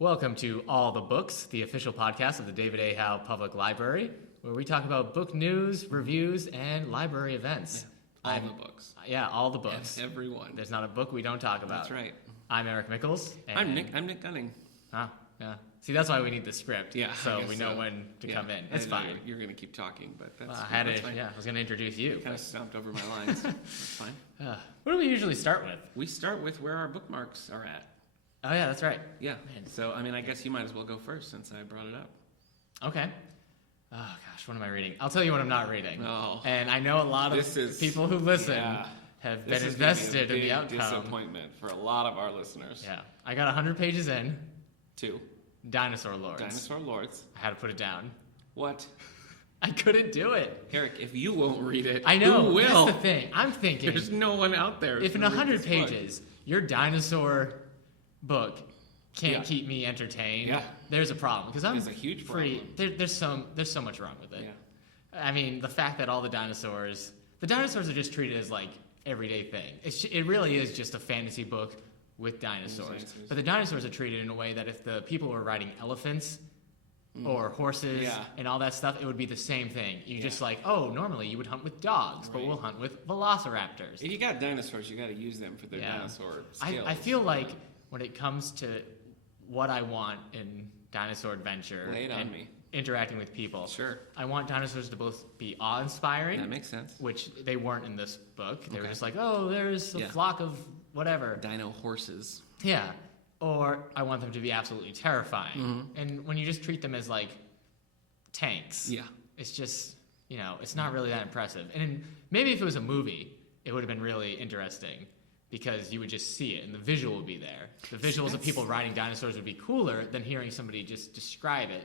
Welcome to All the Books, the official podcast of the David A. Howe Public Library, where we talk about book news, reviews, and library events. Yeah, all the books. Yeah, all the books. Every one. There's not a book we don't talk about. That's right. I'm Eric Mickles. And I'm Nick Gunning. Ah, yeah. See, that's why we need the script. Yeah, so we know when to come in. It's fine. You're going to keep talking, but that's, I that's fine. I was going to introduce you. Kind of stomped over my lines. That's fine. What do we usually start with? We start with where our bookmarks are at. Oh, yeah, that's right. Yeah. So, I guess you might as well go first since I brought it up. Okay. Oh, gosh, what am I reading? I'll tell you what I'm not reading. Oh. And I know a lot of people who listen have been invested in the outcome. Disappointment for a lot of our listeners. Yeah. I got 100 pages in. 2. Dinosaur Lords. Dinosaur Lords. I had to put it down. What? I couldn't do it. Eric, if you won't read it, I know. who will? That's the thing. I'm thinking. There's no one out there. If in 100 pages, your dinosaur book can't keep me entertained, there's a problem. Because There's a huge problem. There's so much wrong with it. Yeah. I mean, the fact that all the dinosaurs are just treated as like everyday thing. It really is just a fantasy book with dinosaurs. But the dinosaurs are treated in a way that if the people were riding elephants or horses and all that stuff, it would be the same thing. You just like, normally you would hunt with dogs, but we'll hunt with velociraptors. If you got dinosaurs, you got to use them for their dinosaur skills. I feel like when it comes to what I want in dinosaur adventure and interacting with people, I want dinosaurs to both be awe-inspiring. That makes sense. Which they weren't in this book. They were just like, there's a flock of whatever. Dino horses. Yeah. Or I want them to be absolutely terrifying. Mm-hmm. And when you just treat them as like tanks, it's just, it's not really that impressive. And maybe if it was a movie, it would have been really interesting because you would just see it and the visual would be there. The visuals of people riding dinosaurs would be cooler than hearing somebody just describe it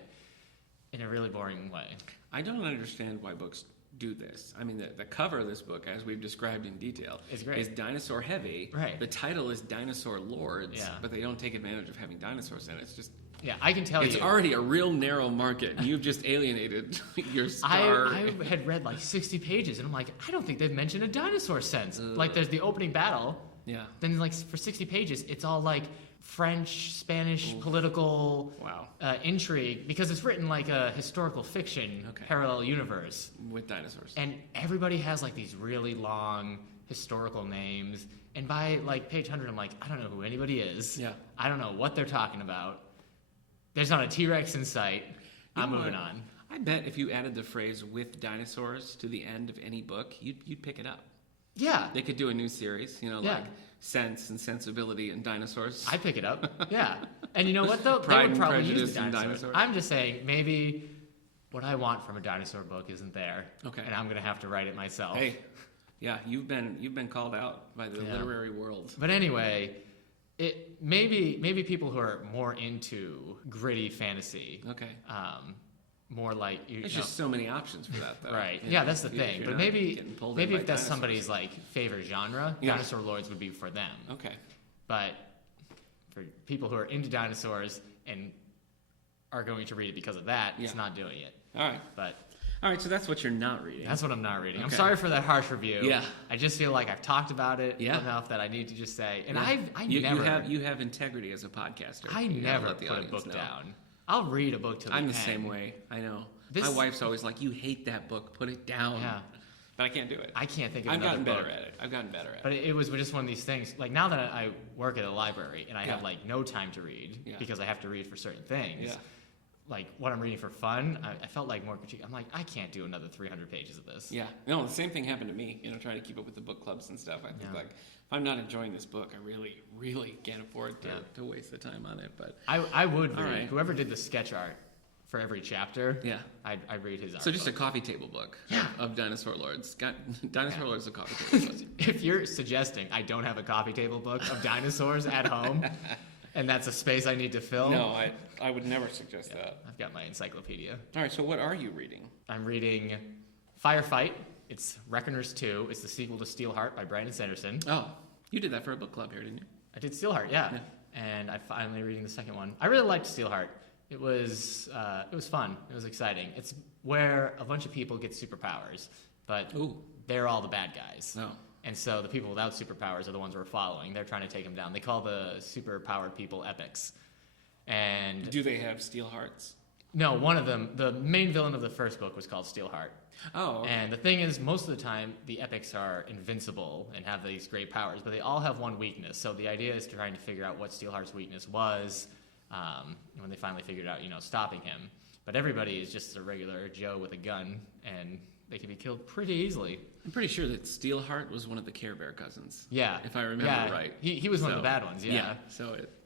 in a really boring way. I don't understand why books do this. I mean, the cover of this book, as we've described in detail, is dinosaur heavy. Right. The title is Dinosaur Lords, but they don't take advantage of having dinosaurs in it. It's just... Yeah, I can tell it's already a real narrow market. You've just alienated your star. I had read like 60 pages, and I'm like, I don't think they've mentioned a dinosaur since. Like, there's the opening battle. Yeah. Then, like, for 60 pages, it's all like French, Spanish, political intrigue, because it's written like a historical fiction parallel universe. With dinosaurs. And everybody has like these really long historical names. And by like page 100, I'm like, I don't know who anybody is. Yeah. I don't know what they're talking about. There's not a T-Rex in sight. I'm moving on. I bet if you added the phrase "with dinosaurs" to the end of any book, you'd pick it up. Yeah. They could do a new series, like Sense and Sensibility and Dinosaurs. I'd pick it up. Yeah. And you know what, though? Pride they would probably and Prejudice use the dinosaurs. and Dinosaurs. I'm just saying, maybe what I want from a dinosaur book isn't there. Okay. And I'm going to have to write it myself. Hey, yeah, you've been called out by the literary world. But anyway... maybe people who are more into gritty fantasy. Okay. More like There's just so many options for that, though. Right. Yeah, that's the thing. But maybe if that's somebody's like favorite genre, Dinosaur Lords would be for them. Okay. But for people who are into dinosaurs and are going to read it because of that, it's not doing it. All right, so that's what you're not reading. That's what I'm not reading. Okay. I'm sorry for that harsh review. Yeah. I just feel like I've talked about it enough that I need to just say. And you have integrity as a podcaster. I never put a book down. I'll read a book till I'm the same way. I know. My wife's always like, "You hate that book. Put it down." Yeah. But I can't do it. I can't think of I've another book. I've gotten better at it. But it was just one of these things. Like now that I work at a library and I have like no time to read because I have to read for certain things. Yeah. Like what I'm reading for fun, I felt like more critique. I'm like, I can't do another 300 pages of this. Yeah, no, the same thing happened to me. Trying to keep up with the book clubs and stuff. I think like if I'm not enjoying this book, I really, really can't afford to waste the time on it. But I would read. Right. Whoever did the sketch art for every chapter, I'd read his art. So just a coffee table book of Dinosaur Lords. Dinosaur Lords is a coffee table book. If you're suggesting I don't have a coffee table book of dinosaurs at home. And that's a space I need to fill? No, I would never suggest that. I've got my encyclopedia. All right, so what are you reading? I'm reading Firefight. It's Reckoners 2. It's the sequel to Steelheart by Brandon Sanderson. Oh, you did that for a book club here, didn't you? I did Steelheart, yeah. And I'm finally reading the second one. I really liked Steelheart. It was fun. It was exciting. It's where a bunch of people get superpowers, but they're all the bad guys. Oh. And so the people without superpowers are the ones we're following. They're trying to take them down. They call the superpowered people epics. And Do they have steel hearts? No, one of them, the main villain of the first book was called Steelheart. Oh, okay. And the thing is, most of the time, the epics are invincible and have these great powers, but they all have one weakness. So the idea is trying to figure out what Steelheart's weakness was when they finally figured out, stopping him. But everybody is just a regular Joe with a gun, and they can be killed pretty easily. I'm pretty sure that Steelheart was one of the Care Bear cousins. Yeah. If I remember right. He was one of the bad ones, yeah.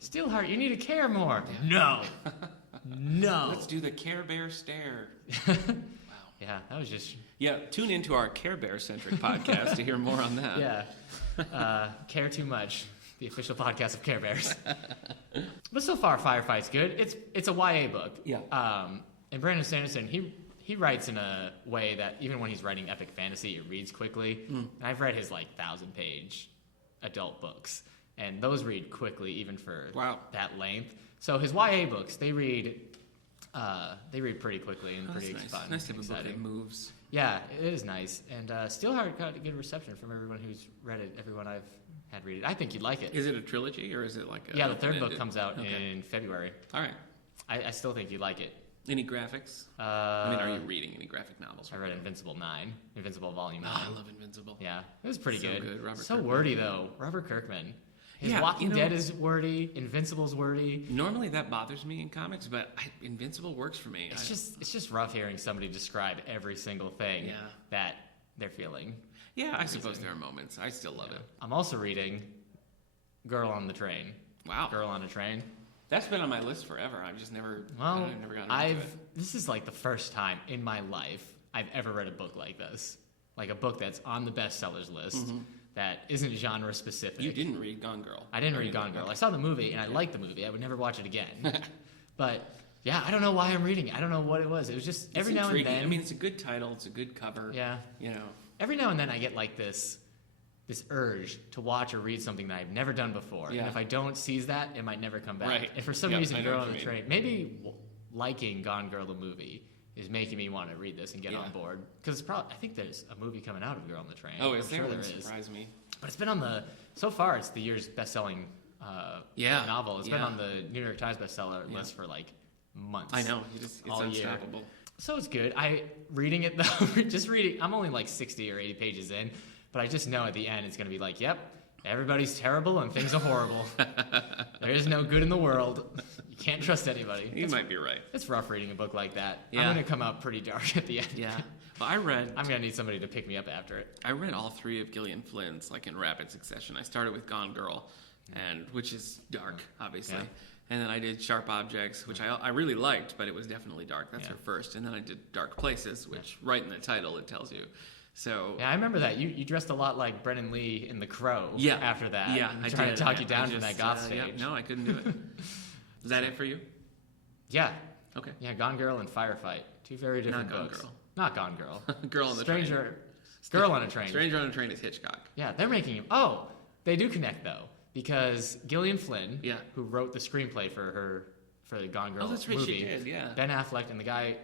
Steelheart, you need to care more. No. No. Let's do the Care Bear stare. Yeah, that was just... Yeah, tune into our Care Bear-centric podcast to hear more on that. Yeah. Care Too Much, the official podcast of Care Bears. But so far, Firefight's good. It's a YA book. Yeah. And Brandon Sanderson, he writes in a way that even when he's writing epic fantasy, it reads quickly. And I've read his 1,000-page adult books, and those read quickly even for that length. So his YA books, they read pretty quickly and pretty fun. Nice to have a book that moves. Yeah, it is nice. And Steelheart got a good reception from everyone who's read it, everyone I've had read it. I think you'd like it. Is it a trilogy, or is it like a... Yeah, the third book comes out in February. All right. I still think you'd like it. Any graphics? Are you reading any graphic novels? I read Invincible Volume 9. Oh, I love Invincible. Yeah, it was pretty good. Robert so Kirkman. Wordy, though. Robert Kirkman. His Walking Dead is wordy. Invincible's wordy. Normally that bothers me in comics, but Invincible works for me. It's just rough hearing somebody describe every single thing that they're feeling. Yeah, I suppose there are moments. I still love it. I'm also reading Girl on the Train. Wow. Girl on a Train. That's been on my list forever. I've just never gotten into it. This is the first time in my life I've ever read a book like this. Like a book that's on the bestsellers list. That isn't genre specific. You didn't read Gone Girl. I didn't read Gone Girl. I saw the movie and I liked the movie. I would never watch it again. But yeah, I don't know why I'm reading it. I don't know what it was. It was just every now and then. I mean, it's a good title. It's a good cover. Yeah. Every now and then I get this urge to watch or read something that I've never done before. Yeah. And if I don't seize that, it might never come back. Right. And for some reason, Girl on the Train, maybe liking Gone Girl the movie is making me want to read this and get on board. Because I think there's a movie coming out of Girl on the Train. Oh, is there? That would surprise me. But it's been so far it's the year's best-selling novel. It's been on the New York Times bestseller list for months. I know. It's unstoppable. Year. So it's good. Reading it though, just reading, I'm only 60 or 80 pages in, but I just know at the end it's going to be yep, everybody's terrible and things are horrible. There is no good in the world. You can't trust anybody. You might be right. It's rough reading a book like that. Yeah. I'm going to come out pretty dark at the end. Yeah. Well, I'm going to need somebody to pick me up after it. I read all three of Gillian Flynn's in rapid succession. I started with Gone Girl, which is dark, obviously. Yeah. And then I did Sharp Objects, which I really liked, but it was definitely dark. That's her first. And then I did Dark Places, which right in the title it tells you. So yeah, I remember that. You dressed a lot like Brennan Lee in The Crow after that. Yeah, I tried to talk you down from that goth stage. No, I couldn't do it. Is that it for you? Yeah. Okay. Yeah, Gone Girl and Firefight. Two very different books. Not Gone Girl. Girl on the Train. Girl on a Train. Stranger on a Train is Hitchcock. Yeah, they're making him. Oh, they do connect though, because Gillian Flynn, who wrote the screenplay for the Gone Girl that's right, movie, she did, yeah. Ben Affleck and the guy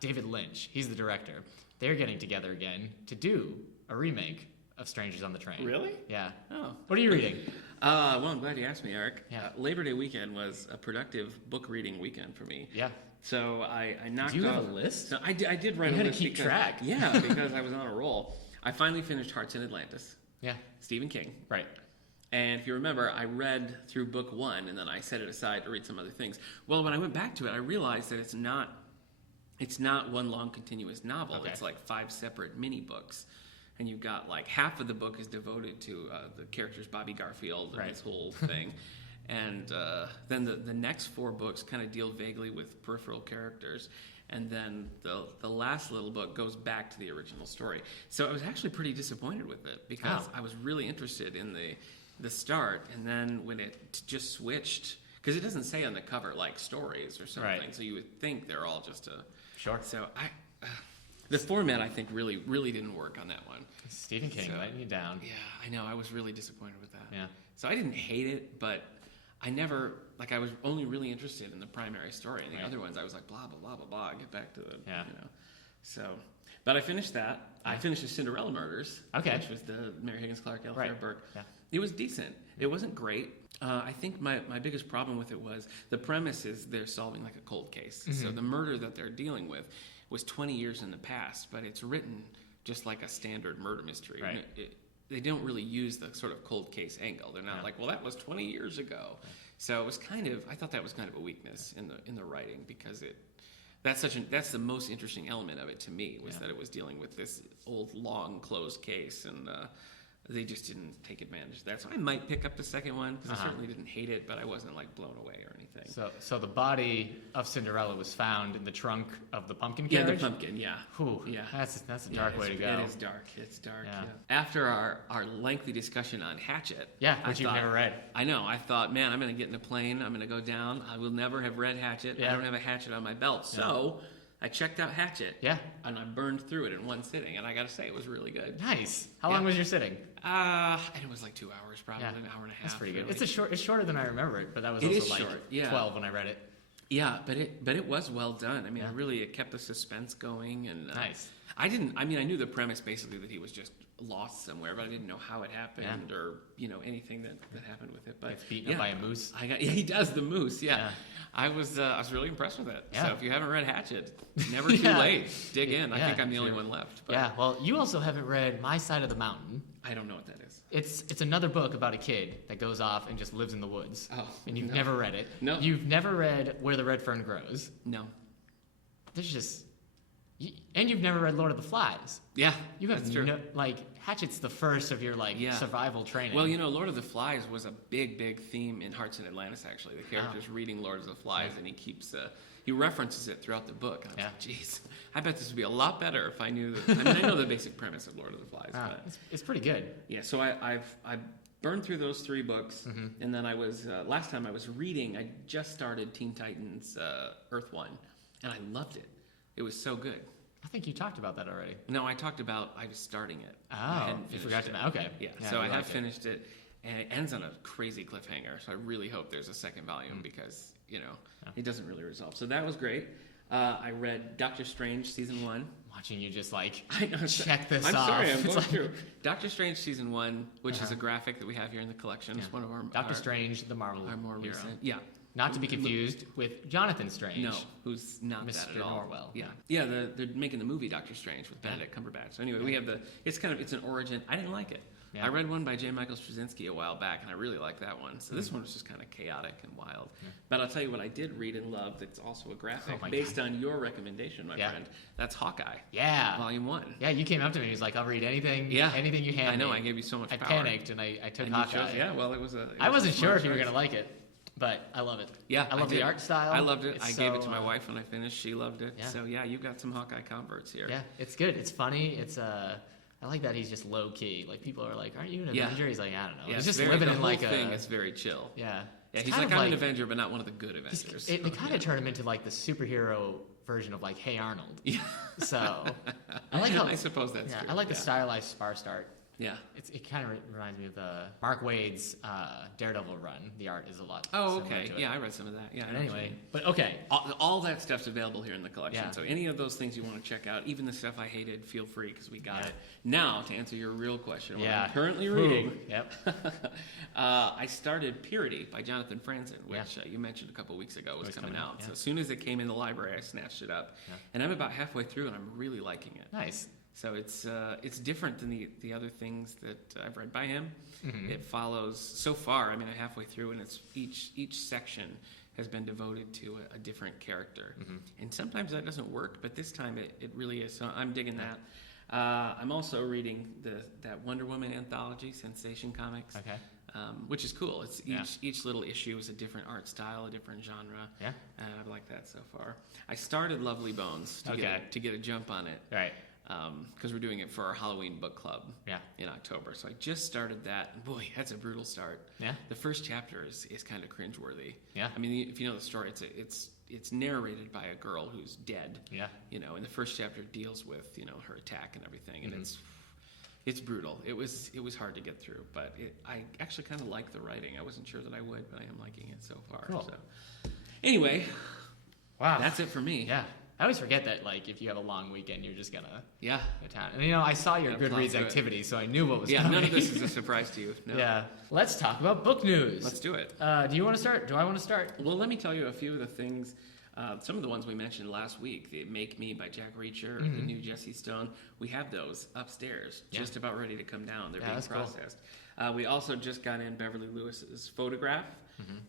David Lynch, he's the director. They're getting together again to do a remake of Strangers on the Train. Really? Yeah. Oh. What are you reading? Well, I'm glad you asked me, Eric. Yeah. Labor Day weekend was a productive book reading weekend for me. Yeah. So I knocked off... Do you have a list? No, I did write a list. You had to keep track. Yeah, because I was on a roll. I finally finished Hearts in Atlantis. Yeah. Stephen King. Right. And if you remember, I read through book one, and then I set it aside to read some other things. Well, when I went back to it, I realized that it's not one long continuous novel. Okay. It's 5 separate mini books. And you've got half of the book is devoted to the characters Bobby Garfield and this whole thing. And then the next 4 books kind of deal vaguely with peripheral characters. And then the last little book goes back to the original story. So I was actually pretty disappointed with it because I was really interested in the start. And then when it just switched, because it doesn't say on the cover stories or something. Right. So you would think they're all just a... Sure. So the format, I think, really, really didn't work on that one. Stephen King letting you down. Yeah, I know. I was really disappointed with that. Yeah. So I didn't hate it, but I never, I was only really interested in the primary story. And the other ones, I was blah, blah, blah, blah, blah. Get back to the, So, but I finished that. I finished the Cinderella Murders. Okay. Which was the Mary Higgins Clark, Ella Burke. Yeah. It was decent. It wasn't great. I think my biggest problem with it was the premise is they're solving like a cold case. Mm-hmm. So the murder that they're dealing with was 20 years in the past, but it's written just like a standard murder mystery. Right. They don't really use the sort of cold case angle. They're not like, well, that was 20 years ago. So it was I thought that was kind of a weakness in the writing, because that's the most interesting element of it to me, was that it was dealing with this old, long, closed case, and they just didn't take advantage of that. So I might pick up the second one, because I certainly didn't hate it, but I wasn't like blown away or anything. So the body of Cinderella was found in the trunk of the pumpkin carriage? Yeah, the pumpkin, yeah. Whew, yeah. That's a dark way to go. It is dark. It's dark, yeah. After our lengthy discussion on Hatchet. Yeah, which you've never read. I know. I thought, man, I'm going to get in a plane. I'm going to go down. I will never have read Hatchet. I don't have a Hatchet on my belt. So I checked out Hatchet. Yeah. And I burned through it in one sitting. And I got to say, it was really good. Nice. How long was your sitting? And it was like 2 hours, probably an hour and a half. That's pretty good. Really. It's shorter than I remember it, but that was also like short. 12 when I read it. Yeah, but it was well done. I mean, it kept the suspense going. And nice. I knew the premise basically, that he was just lost somewhere, but I didn't know how it happened or anything that happened with it. But it's beaten up by a moose. He does, the moose. Yeah. I was really impressed with it. Yeah. So if you haven't read Hatchet, never too late. Dig in. I think I'm the only one left. But. Yeah. Well, you also haven't read My Side of the Mountain. I don't know what that is. It's another book about a kid that goes off and just lives in the woods. Oh. And you've never read it. No. You've never read Where the Red Fern Grows. No. There's just. And you've never read Lord of the Flies. Yeah, you have that's true. Hatchet's the first of your survival training. Well, Lord of the Flies was a big theme in Hearts in Atlantis. Actually, the character's reading Lord of the Flies, and he references it throughout the book. And I was like, geez, I bet this would be a lot better if I knew that. I know the basic premise of Lord of the Flies, but it's pretty good. Yeah, so I burned through those 3 books, and then I was last time I was reading. I just started Teen Titans Earth 1, and I loved it. It was so good. I think you talked about that already. No, I talked about I was starting it. Oh, you forgot to. Okay. Yeah, so I have finished it, and it ends on a crazy cliffhanger. So I really hope there's a second volume because it doesn't really resolve. So that was great. I read Doctor Strange season 1. Watching you just check this off. I'm sorry, I'm going through Doctor Strange season 1, which is a graphic that we have here in the collection. It's one of our Doctor Strange, the Marvel our more hero. recent. Yeah. Not to be confused with Jonathan Strange. No, who's not Mr. that at all. Norwell. Yeah. They're making the movie Doctor Strange with Benedict Cumberbatch. So anyway, we have it's an origin. I didn't like it. Yeah. I read one by J. Michael Straczynski a while back, and I really liked that one. So this one was just kind of chaotic and wild. Yeah. But I'll tell you what I did read and love that's also a graphic based on your recommendation, my friend. That's Hawkeye. Yeah. Volume 1. Yeah, you came up to me and he was like, I'll read anything you hand me. I know, I gave you so much power. I panicked and I took Hawkeye. Well, I wasn't sure if you were going to like it. But I love it. Yeah, I love the art style. I loved it. I gave it to my wife when I finished. She loved it. Yeah. So you've got some Hawkeye converts here. Yeah, it's good. It's funny. It's I like that he's just low key. Like people are like, "Aren't you an Avenger?" He's like, "I don't know." Yeah, he's just living in the whole thing is very chill. Yeah. Yeah, he's like, I'm an Avenger, but not one of the good Avengers. They kind of turn him into like the superhero version of like Hey Arnold. Yeah. So I like how I suppose that's true. I like the stylized sparse art. Yeah. It kind of reminds me of the Mark Waid's Daredevil run. The art is a lot. Oh, okay. Yeah, I read some of that. Yeah. Anyway, but okay. All that stuff's available here in the collection. Yeah. So any of those things you want to check out, even the stuff I hated, feel free because we got it. Now, to answer your real question, what I'm currently reading. Yep. I started Purity by Jonathan Franzen, which you mentioned a couple weeks ago was coming out. Yeah. So as soon as it came in the library, I snatched it up. Yeah. And I'm about halfway through, and I'm really liking it. Nice. So it's different than the other things that I've read by him. Mm-hmm. It follows so far. I mean, I'm halfway through, and it's each section has been devoted to a different character, and sometimes that doesn't work, but this time it really is. So I'm digging that. I'm also reading that Wonder Woman anthology, Sensation Comics. Okay. Which is cool. It's each little issue is a different art style, a different genre. Yeah. And I like that so far. I started Lovely Bones to get a jump on it. Right. Because we're doing it for our Halloween book club in October. So I just started that, and boy, that's a brutal start. Yeah. The first chapter is kind of cringeworthy. Yeah. I mean, if you know the story, it's narrated by a girl who's dead. Yeah. And the first chapter deals with her attack and everything, and it's brutal. It was hard to get through, but I actually kind of like the writing. I wasn't sure that I would, but I am liking it so far. Cool. So anyway, wow, that's it for me. Yeah. I always forget that, like, if you have a long weekend, you're just gonna go to town. And I saw your Goodreads activity, so I knew what was coming. Yeah, none of this is a surprise to you. No. Yeah. Let's talk about book news. Let's do it. Do you want to start? Do I want to start? Well, let me tell you a few of the things. Some of the ones we mentioned last week, the Make Me by Jack Reacher, the new Jesse Stone, we have those upstairs, just about ready to come down. They're being processed. Cool. We also just got in Beverly Lewis's Photograph.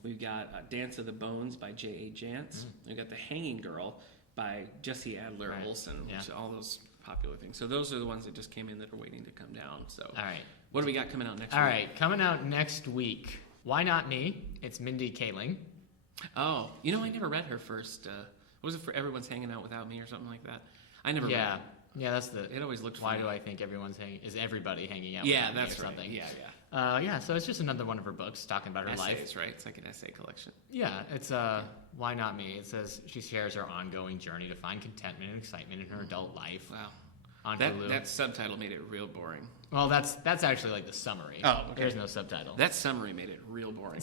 We've got Dance of the Bones by J.A. Jantz. We've got The Hanging Girl by Jesse Adler Olson, which all those popular things. So those are the ones that just came in that are waiting to come down. So, all right. What do we got coming out next week? All right, coming out next week. Why Not Me? It's Mindy Kaling. Oh, I never read her first. Was it for Everyone's Hanging Out Without Me or something like that? I never read it. Yeah, that's the. It always looked. Why funny. do I think everyone's hanging? Is everybody hanging out? Yeah, with that's me or right. Something? Yeah. So it's just another one of her books talking about her Essays, life. right? It's like an essay collection. Yeah, it's Why Not Me? It says she shares her ongoing journey to find contentment and excitement in her adult life. Wow. On Hulu. That subtitle made it real boring. Well, that's actually like the summary. Oh, okay. There's no subtitle. That summary made it real boring.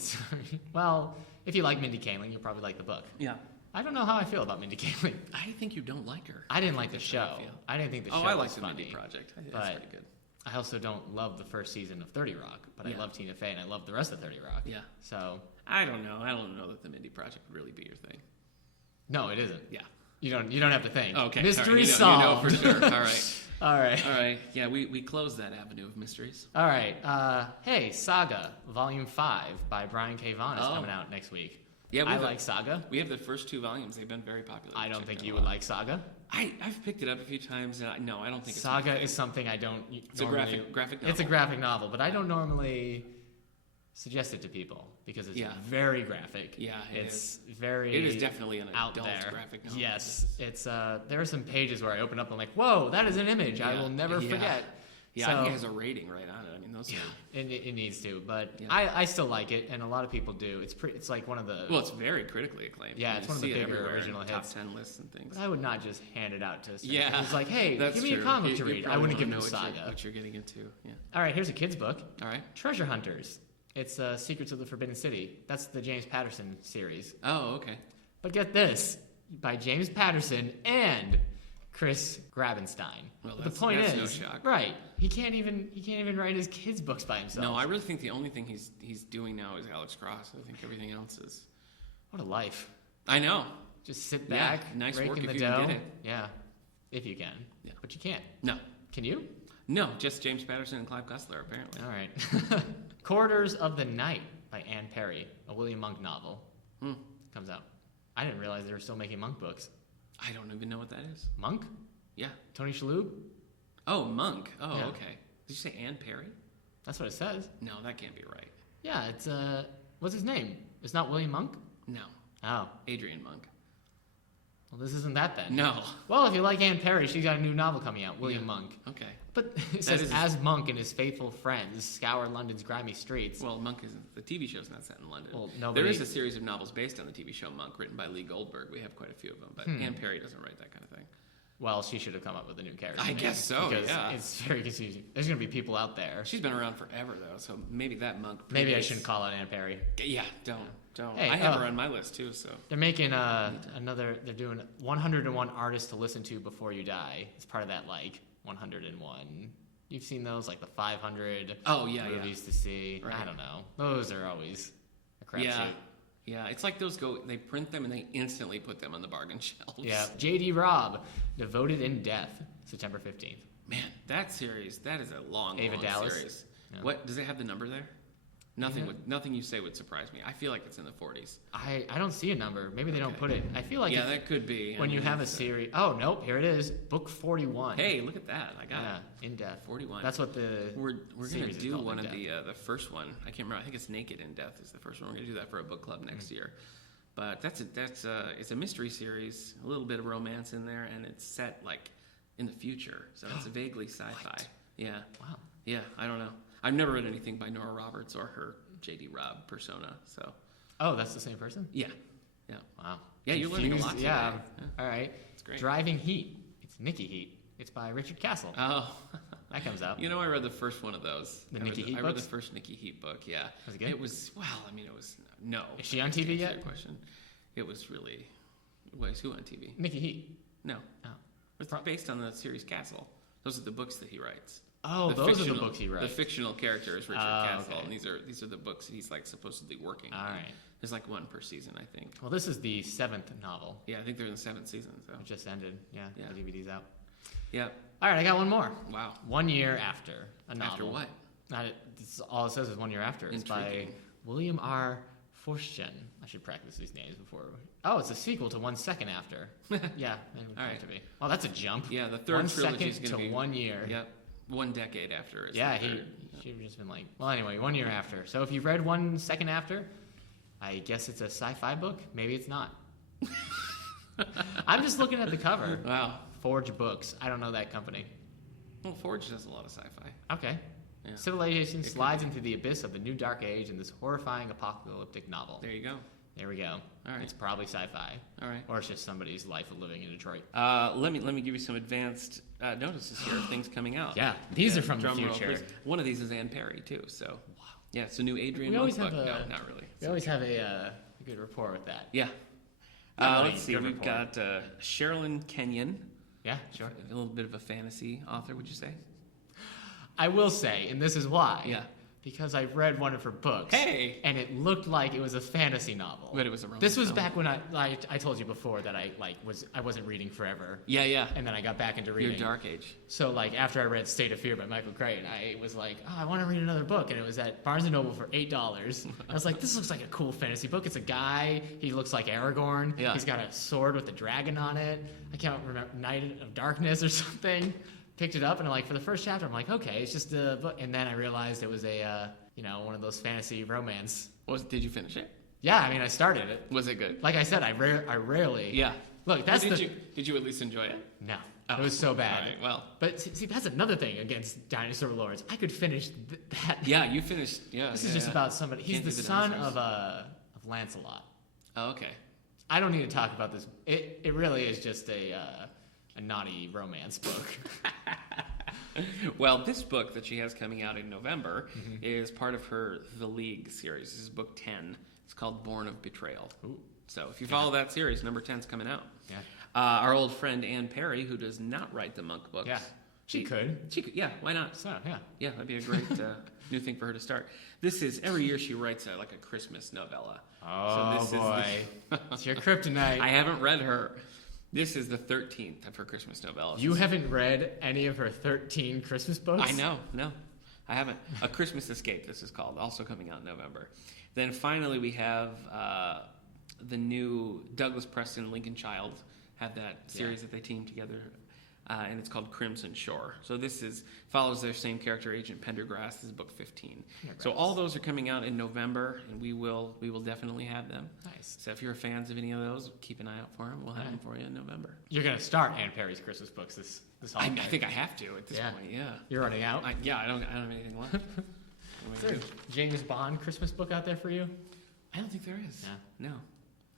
Well, if you like Mindy Kaling, you'll probably like the book. Yeah. I don't know how I feel about Mindy Kaling. I think you don't like her. I didn't like the show. I didn't think the show I liked was the funny. Mindy Project. That's pretty good. I also don't love the first season of 30 Rock, but I love Tina Fey and I love the rest of 30 Rock. Yeah. So I don't know. I don't know that the Mindy Project would really be your thing. No, it isn't. Yeah. You don't have to think. Okay. Mystery solved. solved. You know for sure. All right. All right. All right. Yeah, we closed that avenue of mysteries. All right. Hey, Saga, Volume 5 by Brian K. Vaughan is coming out next week. Yeah, I like Saga. We have the first 2 volumes. They've been very popular. I don't think you would like Saga. I've picked it up a few times. No, I don't think Saga is something I don't. It's normally, a graphic novel. It's a graphic novel, but I don't normally suggest it to people because it's very graphic. Yeah, it's very. It is definitely an out adult there. Graphic novel. Yes, it's. There are some pages where I open up and I'm like, whoa, that is an image I will never forget. Yeah, so, I think it has a rating right on it. I mean, those. Yeah, it needs to, but I still like it, and a lot of people do. It's like one of the. Well, it's very critically acclaimed. Yeah, it's one of the bigger original hits. Top 10 lists and things. But I would not just hand it out to. Yeah, it's like, hey, give me a comic to read. I wouldn't give them Saga. What you're getting into. Yeah. All right, here's a kid's book. All right. Treasure Hunters. It's Secrets of the Forbidden City. That's the James Patterson series. Oh, okay. But get this, by James Patterson and Chris Grabenstein. Well, the point is, no shock. Right? He can't even write his kids' books by himself. No, I really think the only thing he's doing now is Alex Cross. I think everything else is. What a life! I know. Just sit back, nice rake work in the if dough. you can get it. Yeah, if you can. Yeah. But you can't. No. Can you? No, just James Patterson and Clive Cussler, apparently. All right. Corridors of the Night by Anne Perry, a William Monk novel. Comes out. I didn't realize they were still making Monk books. I don't even know what that is. Monk? Yeah. Tony Shalhoub? Oh, Monk. Oh, yeah. Okay. Did you say Anne Perry? That's what it says. No, that can't be right. Yeah, it's what's his name? It's not William Monk? No. Oh. Adrian Monk. Well, this isn't that then. No. Well, if you like Anne Perry, she's got a new novel coming out, William Monk. Okay. But it says, as Monk and his faithful friends scour London's grimy streets. Well, Monk isn't. The TV show's not set in London. Well, there is a series of novels based on the TV show Monk, written by Lee Goldberg. We have quite a few of them, but Anne Perry doesn't write that kind of thing. Well, she should have come up with a new character. I guess so, because yeah. It's very confusing. There's going to be people out there. She's been around forever, though, so maybe that Monk... Maybe I shouldn't call it Anne Perry. Yeah, don't. Hey, I have her on my list, too, so... They're making they're doing 101 artists to listen to before you die. It's part of that, 101... You've seen those, the 500 movies to see. Right. I don't know. Those are always a crapshoot. Yeah, it's like those they print them and they instantly put them on the bargain shelves. Yeah. J.D. Robb, Devoted in Death, September 15th. Man, that series, that is a long Dallas. series. Yeah. What, does it have the number there? Nothing you say would surprise me. I feel like it's in the 40s. I don't see a number. Maybe they don't put it. I feel like that could be. When you have a series. Oh, nope, here it is. Book 41. Hey, look at that. I got it. In Death. 41. That's what the We're going to do one of the first one. I can't remember. I think it's Naked in Death is the first one. We're going to do that for a book club next year. But it's a mystery series, a little bit of romance in there, and it's set in the future. So it's vaguely sci-fi. What? Yeah. Wow. Yeah, I don't know. I've never read anything by Nora Roberts or her J.D. Robb persona. So. Oh, that's the same person? Yeah. Wow. Yeah, you're learning a lot today. Yeah. All right. It's great. Driving Heat. It's Nikki Heat. It's by Richard Castle. Oh. That comes out. I read the first one of those. I read the first Nikki Heat book, yeah. Was it good? It was, it was, no. Is she on TV yet? Question. It was really, Wait, who on TV? Mickey Heat. No. Oh. It's based on the series Castle. Those are the books that he writes. Oh, those are the books he writes. The fictional character is Richard Castle, okay. and these are the books that he's like supposedly working on. All right. There's like one per season, I think. Well, this is the 7th novel. Yeah, I think they're in the 7th season. So It just ended. Yeah, the DVD's out. Yeah. All right, I got one more. Wow. 1 year after a novel. After what? This all it says is 1 year after. It's by William R. Forstchen. I should practice these names before. Oh, it's a sequel to 1 second after. Yeah, it would have to be. Oh, that's a jump. Yeah, the third trilogy is going to be 1 year. Yep. 1 decade after. Yeah, he should have just been like, well, anyway, 1 year after. So if you've read 1 second after, I guess it's a sci-fi book. Maybe it's not. I'm just looking at the cover. Wow. Forge Books. I don't know that company. Well, Forge does a lot of sci-fi. Okay. Yeah. Civilization slides into the abyss of the new dark age in this horrifying apocalyptic novel. There you go. There we go. All right. It's probably sci-fi. All right. Or it's just somebody's life of living in Detroit. Let me give you some advanced notices here of things coming out. Yeah, these are from the Drum roll, future. please. One of these is Anne Perry too. So Wow. yeah, it's a new Adrian We always Monk book. have No, not really. We always have a good rapport with that. Yeah. Not really Let's see. good We've rapport. got Sherilyn Kenyon. Yeah, sure. A little bit of a fantasy author, would you say? I will say, and this is why. Yeah. Because I read one of her books. Hey! And it looked like it was a fantasy novel. But it was a romance This was novel. back when I told you before that I wasn't reading forever. Yeah. And then I got back into reading. Your dark age. So after I read State of Fear by Michael Crichton, I was like, oh, I want to read another book, and it was at Barnes & Noble for $8. I was like, this looks like a cool fantasy book. It's a guy. He looks like Aragorn. Yeah. He's got a sword with a dragon on it. I can't remember, Night of Darkness or something. Picked it up, and for the first chapter, I'm like, okay, it's just a book. And then I realized it was a one of those fantasy romance. Did you finish it? Yeah, I started it. Was it good? Like I said, I rarely. Yeah. Look, that's Did you at least enjoy it? No. Oh. It was so bad. All right, well. But see, that's another thing against Dinosaur Lords. I could finish that. Yeah, you finished. Yeah. This is just about somebody. He's Can't the do the son dinosaurs. of Lancelot. Oh, okay. I don't need to talk about this. It really is just a naughty romance book. Well, this book that she has coming out in November is part of her The League series. This is book 10. It's called Born of Betrayal. Ooh. So if you follow that series, number 10's coming out. Yeah. Our old friend Anne Perry, who does not write the Monk books. Yeah. She could. Yeah, why not? So, yeah. Yeah, that'd be a great new thing for her to start. This is, every year she writes a Christmas novella. Oh, so boy. It's your kryptonite. I haven't read her. This is the 13th of her Christmas novella. You haven't read any of her 13 Christmas books? I know, no. I haven't. A Christmas Escape, this is called, also coming out in November. Then finally we have the new Douglas Preston, Lincoln Child, have that series that they teamed together, and it's called Crimson Shore. So this follows their same character, Agent Pendergrass. This is book 15. So all those are coming out in November, and we will definitely have them. Nice. So if you're fans of any of those, keep an eye out for them. We'll have them for you in November. You're going to start Anne Perry's Christmas books this I holiday. think I have to at this point. Yeah. You're running out? I don't have anything left. Is there a James Bond Christmas book out there for you? I don't think there is. Yeah. No.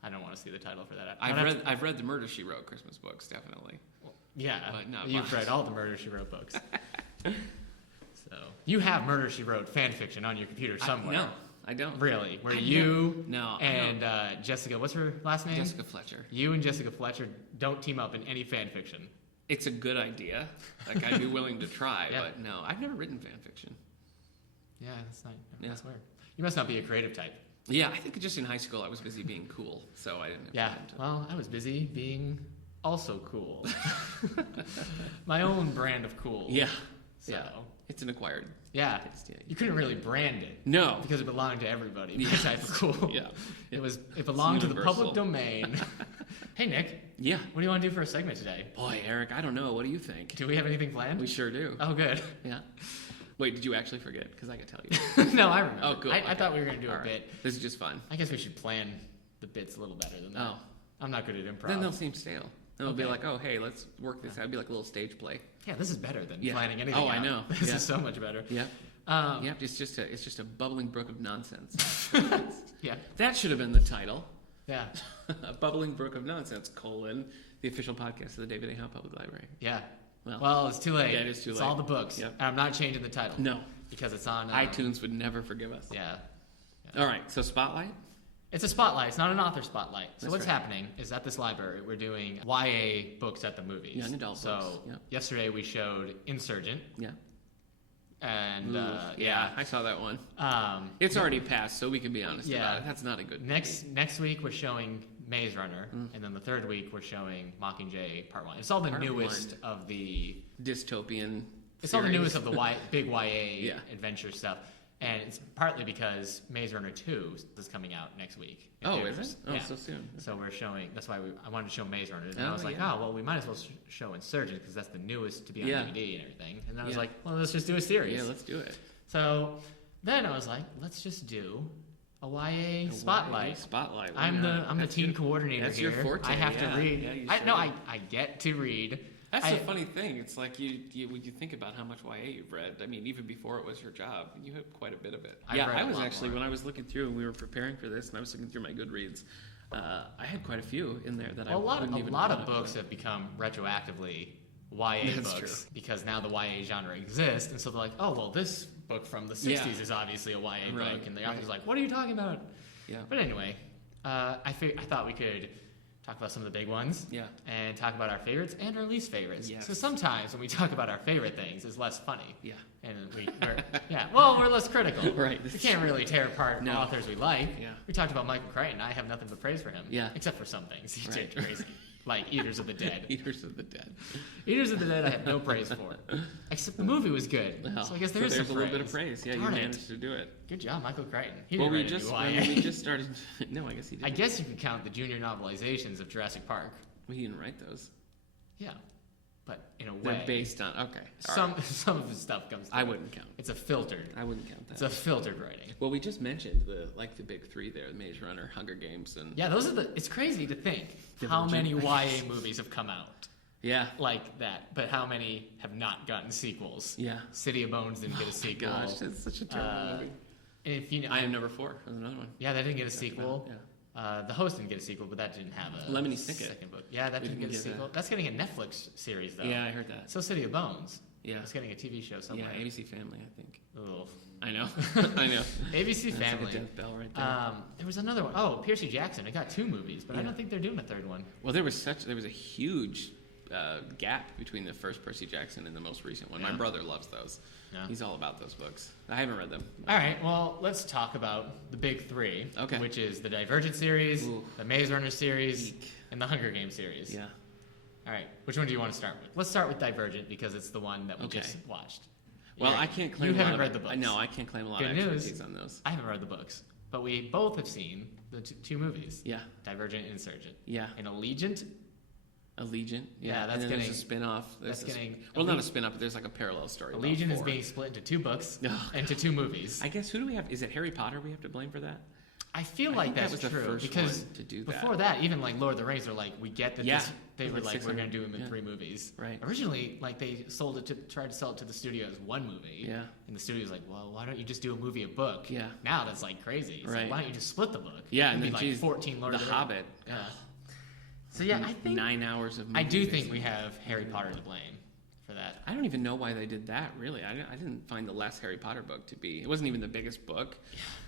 I don't want to see the title for that. I've read the Murder, She Wrote Christmas books, definitely. Yeah, But not you've mine. read all the Murder, She Wrote books. So you have Murder, She Wrote fan fiction on your computer somewhere. No, I don't. Really? Where I you no, and Jessica, what's her last name? Jessica Fletcher. You and Jessica Fletcher don't team up in any fan fiction. It's a good idea. I'd be willing to try, Yeah. but no, I've never written fan fiction. Yeah, that's Yeah. weird. You must not be a creative type. Yeah, I think just in high school I was busy being cool, so I didn't have Yeah, time to. well, I was busy being also cool. My own brand of cool. Yeah. So, Yeah. It's an acquired yeah. taste. Yeah. You couldn't really brand it. No. Because it belonged to everybody. Yeah. My type of cool. Yeah. It belonged to the universal. public domain. Hey, Nick. Yeah. What do you want to do for a segment today? Boy, Eric, I don't know. What do you think? Do we have anything planned? We sure do. Oh, good. Yeah. Wait, did you actually forget? Because I could tell you. No, I remember. Oh, cool. I thought we were going to do All a right. bit. This is just fun. I guess we should plan the bits a little better than that. Oh. I'm not good at improv. Then they'll seem stale. Then it'll be Okay. like, oh, hey, let's work this out. It'll be like a little stage play. Yeah, this is better than Yeah. planning anything Oh, I out. know. This Yeah. is so much better. Yeah. Um, Yep, it's just a bubbling brook of nonsense. Yeah. That should have been the title. Yeah. A bubbling brook of nonsense, the official podcast of the David A. Howe Public Library. Yeah. Well, Well, it's too late. yeah, it is too It's late. all the books. Yep. And I'm not changing the title. No. Because it's on iTunes would never forgive us. Yeah. All right, so Spotlight? It's a spotlight. It's not an author spotlight. So That's what's right. happening is at this library, we're doing YA books at the movies. Young adult books. So Yeah. yesterday we showed Insurgent. Yeah. And Ooh, I saw that one. It's already passed, so we can be honest about it. That's not a good movie. Next week we're showing Maze Runner, and then the third week we're showing Mockingjay Part 1. It's all the newest of the dystopian. It's all the newest of the big YA Yeah. adventure stuff. And it's partly because Maze Runner 2 is coming out next week. in Oh, theaters. is it? Oh, Yeah. so soon. So we're showing. That's why I wanted to show Maze Runner, and Oh, I was like, yeah. oh well, we might as well show Insurgent because that's the newest to be on Yeah. DVD and everything. And then I was Yeah. like, well, let's just do a series. Yeah, let's do it. So then I was like, let's just do a YA spotlight. Spotlight. I'm the That's teen your- coordinator that's here. your forte, I have yeah. to read. Yeah, you I should. I get to read. That's the funny thing. It's like when you think about how much YA you've read. I mean, even before it was your job, you had quite a bit of it. I've read I a was lot actually more. when I was looking through and we were preparing for this, and I was looking through my Goodreads. I had quite a few in there that I A lot wouldn't even of have thought books have become retroactively YA That's books because now the YA genre exists, and so they're like, oh well, this book from the '60s Yeah. is obviously a YA Right, book, and the right. author's like, what are you talking about? Yeah. But anyway, I thought we could talk about some of the big ones, Yeah. and talk about our favorites and our least favorites. Yes. So sometimes when we talk about our favorite things, it's less funny. Yeah. And we're less critical. Right. We can't really tear apart No. authors we like. Yeah. We talked about Michael Crichton. I have nothing but praise for him. Yeah. Except for some things. He Right. did crazy. Like Eaters of the Dead. Eaters of the Dead. Eaters of the Dead I have no praise for. Except the movie was good. Well, So I guess there's a some little bit of praise. Yeah, Darn you it. managed to do it. Good job, Michael Crichton. He Well, didn't we write just a new YA. we just started. No, I guess he did. I guess you could count the junior novelizations of Jurassic Park. He didn't write those. Yeah. But in a They're way. based on. Okay. all Some right. some of his stuff comes I through. wouldn't count. It's a filtered. I wouldn't count that. It's a filtered writing. Well, we just mentioned the big three there: Maze Runner, Hunger Games, and Yeah, those are the. It's crazy to think how many YA movies have come out yeah. like that, but how many have not gotten sequels. Yeah. City of Bones didn't get a sequel. Gosh, that's such a terrible movie. And if you know, I Am Number 4 was another one. yeah, that didn't get a sequel. Yeah. The Host didn't get a sequel, but that didn't have a Lemony Snicket. second book. Yeah, that We didn't get a didn't get sequel. That's getting a Netflix series though. Yeah, I heard that. So City of Bones. Yeah. It's getting a TV show somewhere. Yeah, ABC Family, I think. Ugh. I know. I know. ABC That's Family. like a death bell right there. There was another one. Oh, Percy Jackson. It got 2 movies, but I Yeah. don't think they're doing a third one. Well, there was a huge gap between the first Percy Jackson and the most recent one. Yeah. My brother loves those. Yeah. He's all about those books. I haven't read them. All right, well, let's talk about the big 3, Okay. which is the Divergent series, Ooh. the Maze Runner series, Eek. and the Hunger Games series. Yeah. All right, which one do you want to start with? Let's start with Divergent because it's the one that we Okay. just watched. Well, Yeah. I can't claim. You a lot haven't of- read the books. No, I can't claim a lot Good of news. expertise on those. I haven't read the books, but we both have seen the 2 movies. Yeah. Divergent and Insurgent. Yeah. And Allegiant. Allegiant. Yeah, that's and then getting- there's a spin-off. that's getting- Well, not a spin-off, but there's like a parallel story. about Allegiant is 4. being split into 2 books Ugh. and to 2 movies. I guess who do we have? Is it Harry Potter we have to blame for that? I feel I like think that that's was the true first because one to do that. before that, even like Lord of the Rings, are like, we get that Yeah. they It were was like, we're going to do them in 600, 3 movies. Right. Originally, like they tried to sell it to the studio as 1 movie. Yeah. And the studio's like, well, why don't you just do a movie a book? Yeah. Now that's like crazy. It's Right. like, why don't you just split the book? Yeah, It'd and be then like geez, 14 Lord The of the Rings. Hobbit. Yeah. So yeah, I think 9 hours of. I do movie, think we basically. have Harry Potter to blame for that. I don't even know why they did that. Really, I didn't find the last Harry Potter book to be. It wasn't even the biggest book.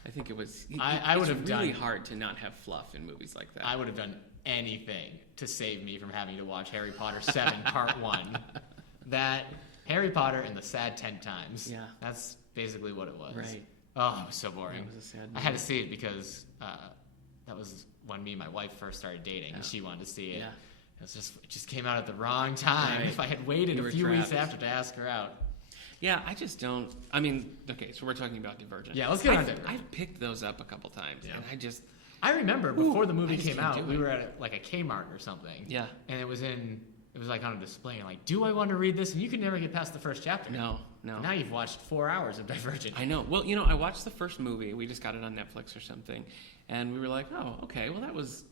I think it was. I would have It's really done- hard to not have fluff in movies like that. I would have done anything to save me from having to watch Harry Potter 7 Part 1. That Harry Potter and the Sad 10 Times. Yeah. That's basically what it was. Right. Oh, it was so boring. It was a sad I had to movie. see it because that was when me and my wife first started dating, and Yeah. she wanted to see it. Yeah. It just came out at the wrong time. Right. If I had waited You a were few weeks trapped. after to ask her out. Yeah, I just don't. I mean, okay, so we're talking about Divergent. Yeah, let's get on Divergent. I've picked those up a couple times, Yeah. and I just. I remember before the I movie just came can't out, do we it. were at like a Kmart or something. Yeah. And it was like on a display, and like, do I want to read this? And you could never get past the first chapter. No. And now you've watched 4 hours of Divergent. I know. Well, I watched the first movie. We just got it on Netflix or something, and we were like, "Oh, okay. Well, that was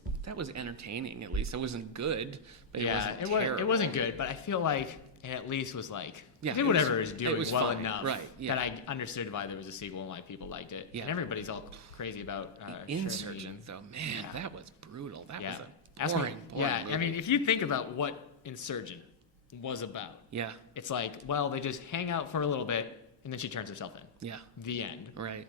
entertaining. At least it wasn't good, but Yeah, it wasn't terrible. it wasn't good, but I feel like it at least was like, Yeah, did it was- whatever it was doing it was well fine, enough right, yeah. that I understood why there was a sequel and why people liked it. Yeah. And everybody's all crazy about Insurgent, though, man, Yeah. that was brutal. That Yeah. was Ask a me- boring. yeah, movie. I mean, if you think about what Insurgent was about, yeah, it's like, well, they just hang out for a little bit, and then she turns herself in. yeah, The end. right.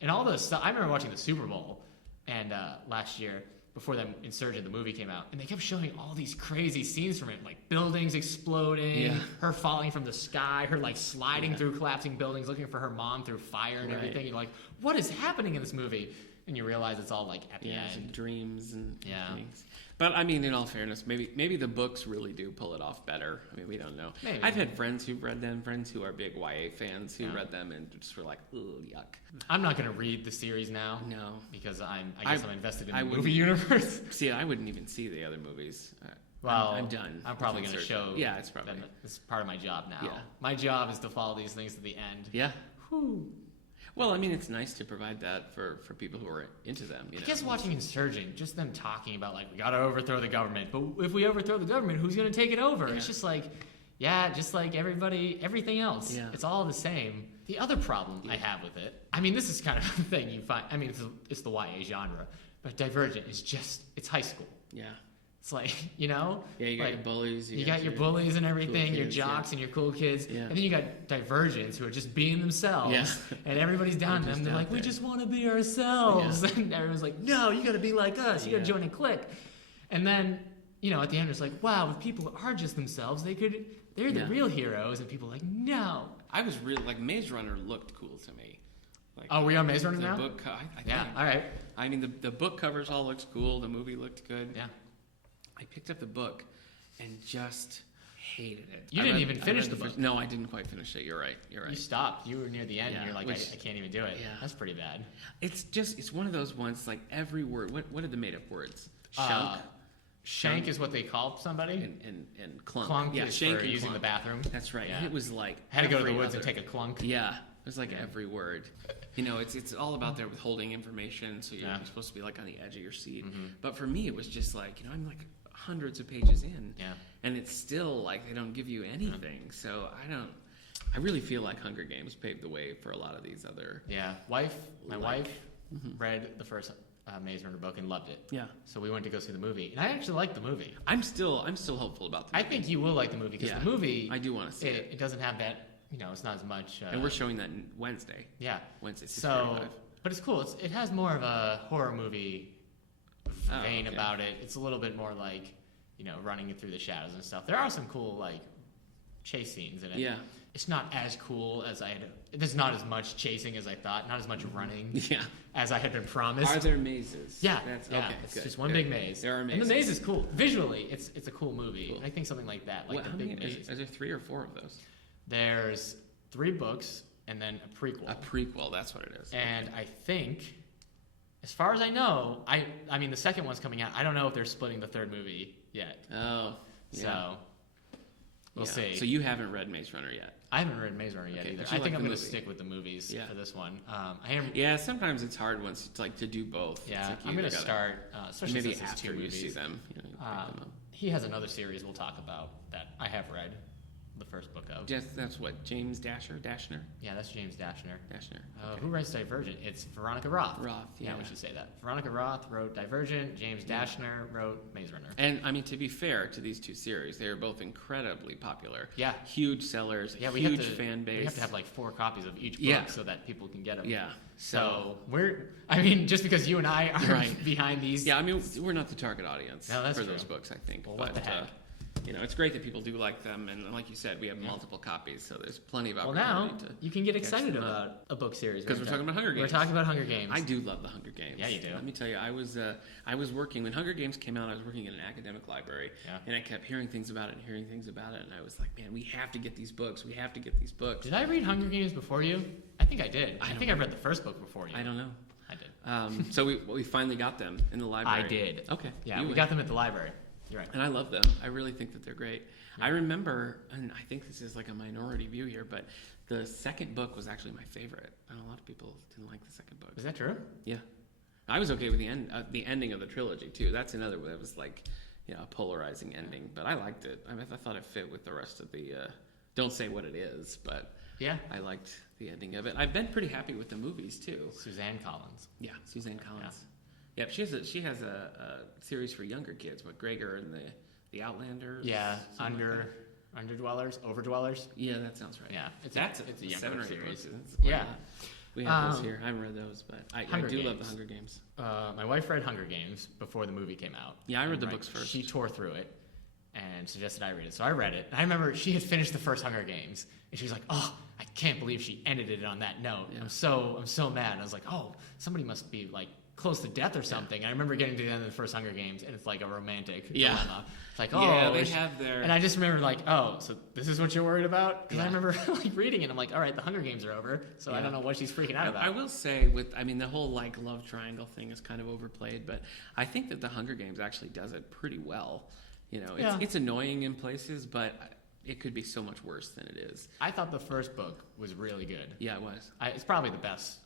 And all this stuff, I remember watching the Super Bowl, and last year, before that Insurgent, the movie came out, and they kept showing all these crazy scenes from it, like buildings exploding, her falling from the sky, her like sliding through collapsing buildings, looking for her mom through fire and everything. You're like, what is happening in this movie? And you realize it's all like at the end. Dreams and things. But I mean, in all fairness, maybe the books really do pull it off better. I mean, we don't know. Maybe. I've had friends who've read them, friends who are big YA fans who read them and just were like, ugh, yuck. I'm not going to read the series now. No. Because I guess I'm invested in the movie universe. See, I wouldn't even see the other movies. Well, I'm done. I'm probably going to show. Yeah, it's probably. It's part of my job now. Yeah. My job is to follow these things to the end. Yeah. Whew. Well, I mean, it's nice to provide that for people who are into them. You know? I guess watching Insurgent, just them talking about, like, we got to overthrow the government. But if we overthrow the government, who's going to take it over? It's just like, just like everything else. Yeah. It's all the same. The other problem I have with it, I mean, this is kind of the thing you find. I mean, it's the YA genre. But Divergent is just, it's high school. Yeah. It's like, you know? Yeah, you got your bullies. You got your bullies and everything, cool kids, your jocks and your cool kids. Yeah. And then you got Divergents who are just being themselves. Yeah. And everybody's down to them. They're like, we just want to be ourselves. Yeah. And everyone's like, no, you got to be like us. You got to join a clique. And then, you know, at the end it's like, wow, if people are just themselves, they're the real heroes. And people are like, no. I was really, like, Maze Runner looked cool to me. Like, oh, we on Maze Runner now? Book, I think. Yeah, all right. I mean, the book covers all looked cool. The movie looked good. Yeah. I picked up the book and just hated it. You didn't even finish the book. No, I didn't quite finish it. You're right. You stopped. You were near the end. And you're like, I can't even do it. Yeah. That's pretty bad. It's one of those ones, like every word. What are the made up words? Shunk. Shank is what they call somebody. And clunk. Clunk is for using the bathroom. That's right. Yeah. It was like had to go to the woods and take a clunk. Yeah. It was like every word. You know, it's all about there withholding information, so you're supposed to be like on the edge of your seat. Mm-hmm. But for me, it was just like, you know, I'm like hundreds of pages in, and it's still like they don't give you anything. So I really feel like Hunger Games paved the way for a lot of these other. Yeah, my wife read the first Maze Runner book and loved it. Yeah. So we went to go see the movie, and I actually liked the movie. I'm still hopeful about the movie. I think you will like the movie because the movie. I do want to see it. It doesn't have that. You know, it's not as much. And we're showing that Wednesday. Yeah. Wednesday. So, but it's cool. It has more of a horror movie vein about it. It's a little bit more like, you know, running through the shadows and stuff. There are some cool like chase scenes in it. Yeah. It's not as cool as I had. There's not as much chasing as I thought. Not as much running. As I had been promised. Are there mazes? Yeah. It's just one big maze. There are mazes. And the maze is cool. Visually, it's a cool movie. Cool. I think something like that, like the big maze. Is there 3 or 4 of those? There's 3 books and then a prequel. A prequel, that's what it is. And I think, as far as I know, I mean the second one's coming out. I don't know if they're splitting the 3rd movie yet. Oh, yeah. So we'll see. So you haven't read Maze Runner yet? I haven't read Maze Runner yet either. I think I'm going to stick with the movies for this one. Sometimes it's hard once to do both. Yeah, I'm going to start, especially maybe since after you see them. You know, pick them up. He has another series we'll talk about that I have read the first book of. That's what, James Dashner? Yeah, that's James Dashner. Okay. Who writes Divergent? It's Veronica Roth. Yeah, we should say that. Veronica Roth wrote Divergent. James Dashner wrote Maze Runner. And I mean, to be fair to these 2 series, they are both incredibly popular. Yeah, huge sellers. Yeah, huge fan base. We have to have like 4 copies of each book so that people can get them. Yeah. So just because you and I are behind these. Yeah, I mean, we're not the target audience for those books, I think. Well, what the heck? You know, it's great that people do like them, and like you said, we have multiple copies, so there's plenty of opportunity. Well, now you can get excited about a book series because we're talking about Hunger Games. We're talking about Hunger Games. I do love the Hunger Games. Yeah, you do. Let me tell you, I was working when Hunger Games came out. I was working in an academic library, and I kept hearing things about it, and I was like, man, we have to get these books. We have to get these books. Did I read Hunger Games before you? I think I did. I think I read the first book before you. I don't know. I did. So we finally got them in the library. I did. Okay. Yeah, we got them at the library. You're right. And I love them. I really think that they're great. I remember, and I think this is like a minority view here, but the second book was actually my favorite. And a lot of people didn't like the second book. Is that true? Yeah. I was okay with the ending of the trilogy, too. That's another one that was like, a polarizing ending. But I liked it. I mean, I thought it fit with the rest of the, don't say what it is, but I liked the ending of it. I've been pretty happy with the movies, too. Suzanne Collins. Yeah, Suzanne Collins. Yeah, she has a series for younger kids, Gregor and the Outlanders. Yeah, Underdwellers, Overdwellers. Yeah, that sounds right. Yeah, it's a younger 7 or 8 series. books. Yeah. We have those here. I haven't read those, but I do love the Hunger Games. My wife read Hunger Games before the movie came out. Yeah, I read the books first. She tore through it and suggested I read it. So I read it. And I remember she had finished the first Hunger Games, and she was like, "Oh, I can't believe she ended it on that note. Yeah. I'm so mad." And I was like, "Oh, somebody must be like close to death or something." And I remember getting to the end of the first Hunger Games, and it's like a romantic drama. It's like, they have their... And I just remember like, oh, so this is what you're worried about? Because I remember like reading it, and I'm like, all right, the Hunger Games are over, so I don't know what she's freaking out about. I will say, the whole like love triangle thing is kind of overplayed, but I think that the Hunger Games actually does it pretty well. You know, it's annoying in places, but it could be so much worse than it is. I thought the first book was really good. Yeah, it was. It's probably the best.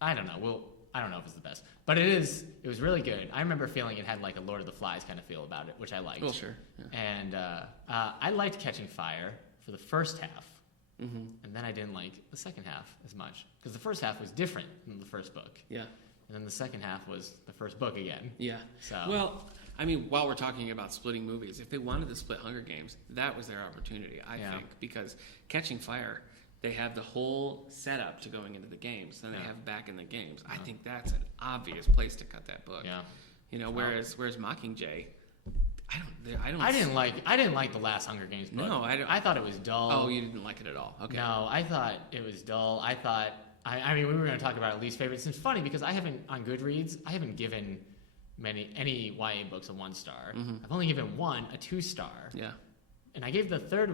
I don't know. I don't know if it's the best, but it was really good. I remember feeling it had like a Lord of the Flies kind of feel about it, which I liked. Oh, sure. Yeah. And I liked Catching Fire for the first half, and then I didn't like the second half as much because the first half was different than the first book. Yeah. And then the second half was the first book again. Yeah. So well, I mean, while we're talking about splitting movies, if they wanted to split Hunger Games, that was their opportunity, I think, because Catching Fire, they have the whole setup to going into the games, then they have back in the games. I think that's an obvious place to cut that book. Yeah. You know, whereas Mockingjay, I didn't like the last Hunger Games book. No, I thought it was dull. Oh, you didn't like it at all. Okay. No, I thought it was dull. I mean, we were going to talk about our least favorites. It's funny because on Goodreads, I haven't given any YA books a 1 star. I've only given one a 2 star. Yeah. And I gave the third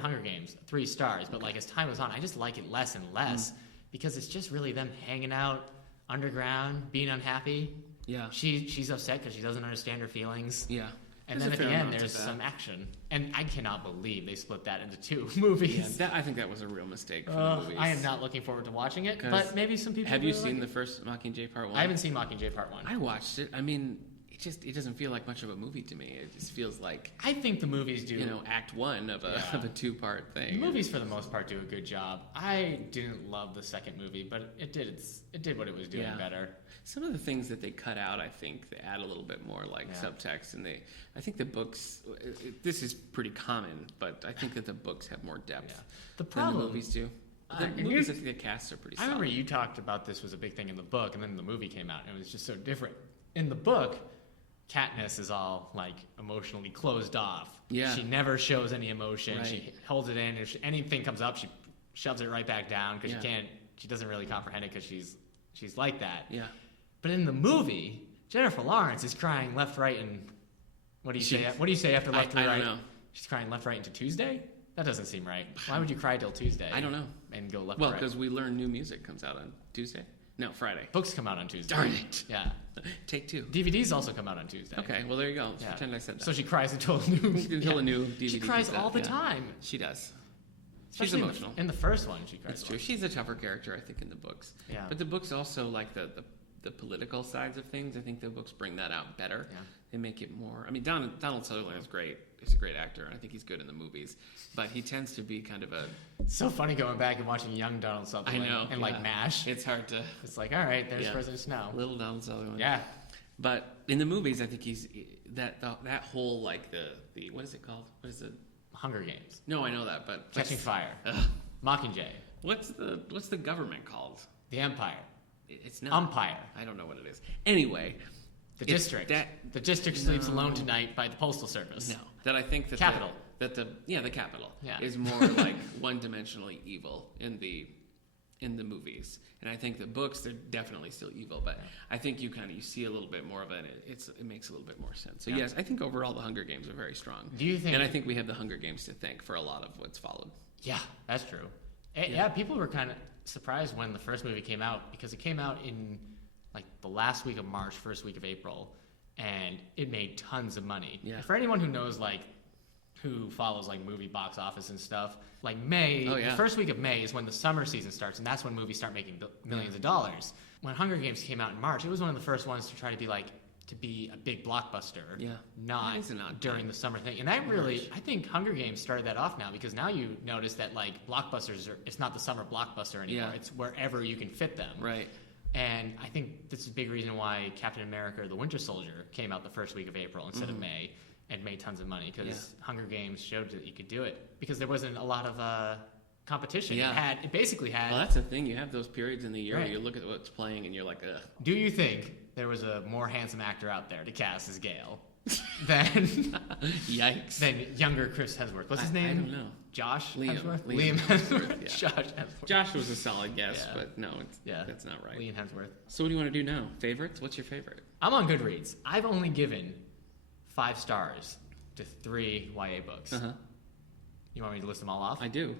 Hunger Games, 3 stars. But like as time goes on, I just like it less and less because it's just really them hanging out underground, being unhappy. Yeah. She's upset because she doesn't understand her feelings. Yeah. And then at the end, there's some action. And I cannot believe they split that into 2 movies. Yeah, I think that was a real mistake for the movies. I am not looking forward to watching it, but maybe some people Have you seen the first Mockingjay Part 1? I haven't seen Mockingjay Part 1. I watched it. I mean, it doesn't feel like much of a movie to me. It just feels like... I think the movies do... You know, Act 1 of a 2-part thing. The movies, for the most part, do a good job. I didn't love the second movie, but it did what it was doing better. Some of the things that they cut out, I think, they add a little bit more like subtext, and I think the books. This is pretty common, but I think that the books have more depth than the movies do. The movies, I think the casts are pretty solid. I remember you talked about this was a big thing in the book, and then the movie came out, and it was just so different. In the book, Katniss is all like emotionally closed off. Yeah. She never shows any emotion. Right. She holds it in. If anything comes up, she shoves it right back down because she doesn't really comprehend it because she's like that. Yeah. But in the movie, Jennifer Lawrence is crying left, right, and what do you say? What do you say after left to right? I don't know. She's crying left, right into Tuesday? That doesn't seem right. Why would you cry till Tuesday? I don't know. And go left. Well, because we learn new music comes out on Tuesday. No, Friday. Books come out on Tuesday. Darn it. Yeah. Take 2. DVDs also come out on Tuesday. Okay, well there you go. Yeah. Pretend I said that. So she cries until a new DVD. She cries all the time. She does. Especially she's emotional. In the first one, she cries. That's true. She's a tougher character, I think, in the books. Yeah. But the books also like the political sides of things. I think the books bring that out better. Yeah. They make it more. I mean, Donald Sutherland is great. He's a great actor, and I think he's good in the movies. But he tends to be kind of a... It's so funny going back and watching young Donald Sutherland. I know. And like MASH. It's hard to... It's like, all right, there's President Snow. Little Donald Sutherland. Yeah. But in the movies, I think he's... That whole, like, the... What is it called? What is it? Hunger Games. No, I know that, but... Catching Fire. Mockingjay. What's the government called? The Empire. It's not... Umpire. I don't know what it is. Anyway... The district. The district sleeps alone tonight by the Postal Service. No. That I think that... Capital. The capital is more like one-dimensionally evil in the movies. And I think the books, they're definitely still evil, but I think you see a little bit more of it. It makes a little bit more sense. So yes, I think overall the Hunger Games are very strong. Do you think? And I think we have the Hunger Games to thank for a lot of what's followed. Yeah, that's true. Yeah, people were kind of surprised when the first movie came out because it came out in like the last week of March, first week of April, and it made tons of money. Yeah. For anyone who knows who follows movie box office and stuff, May, the first week of May is when the summer season starts, and that's when movies start making millions of dollars. When Hunger Games came out in March, it was one of the first ones to try to be a big blockbuster, not during the summer thing. And that really, I think Hunger Games started that off now because now you notice that blockbusters it's not the summer blockbuster anymore. It's wherever you can fit them. Right. And I think this is a big reason why Captain America: The Winter Soldier came out the first week of April instead of May. And made tons of money because Hunger Games showed that you could do it because there wasn't a lot of competition. Yeah. It basically had. Well, that's the thing. You have those periods in the year Right. where you look at what's playing and you're like, ugh. Do you think there was a more handsome actor out there to cast as Gale than Yikes. than younger Chris Hemsworth? What's his name? I don't know. Josh Liam. Hemsworth? Liam Hemsworth. yeah. Josh Hemsworth. Josh was a solid guess, Yeah. but no, that's not right. Liam Hemsworth. So what do you want to do now? Favorites? What's your favorite? I'm on Goodreads. I've only given 5 stars to 3 YA books. Uh-huh. You want me to list them all off? I do.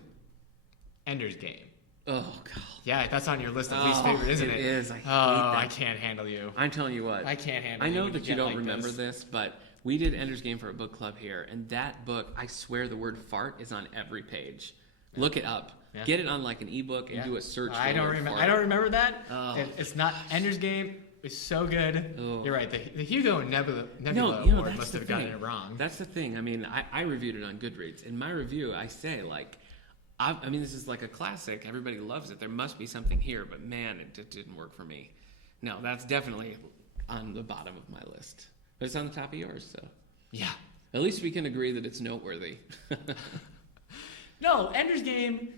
Ender's Game. Oh, God. Yeah, that's on your list of least favorite, isn't it? It is. I hate that. I can't handle you. I'm telling you what. I can't handle I you. know when that you get don't like remember this, but we did Ender's Game for a book club here, and that book, I swear the word fart is on every page. Yeah. Look it up. Yeah. Get it on like an ebook and do a search. I don't remember that. Oh. It's not Ender's Game. It's so good. Oh. You're right. The Hugo and Nebula Award must have gotten it wrong. That's the thing. I mean, I reviewed it on Goodreads. In my review, I say like, I mean, this is like a classic. Everybody loves it. There must be something here, but man, it just didn't work for me. No, that's definitely on the bottom of my list. But it's on the top of yours, so. Yeah. At least we can agree that it's noteworthy. No, Ender's Game.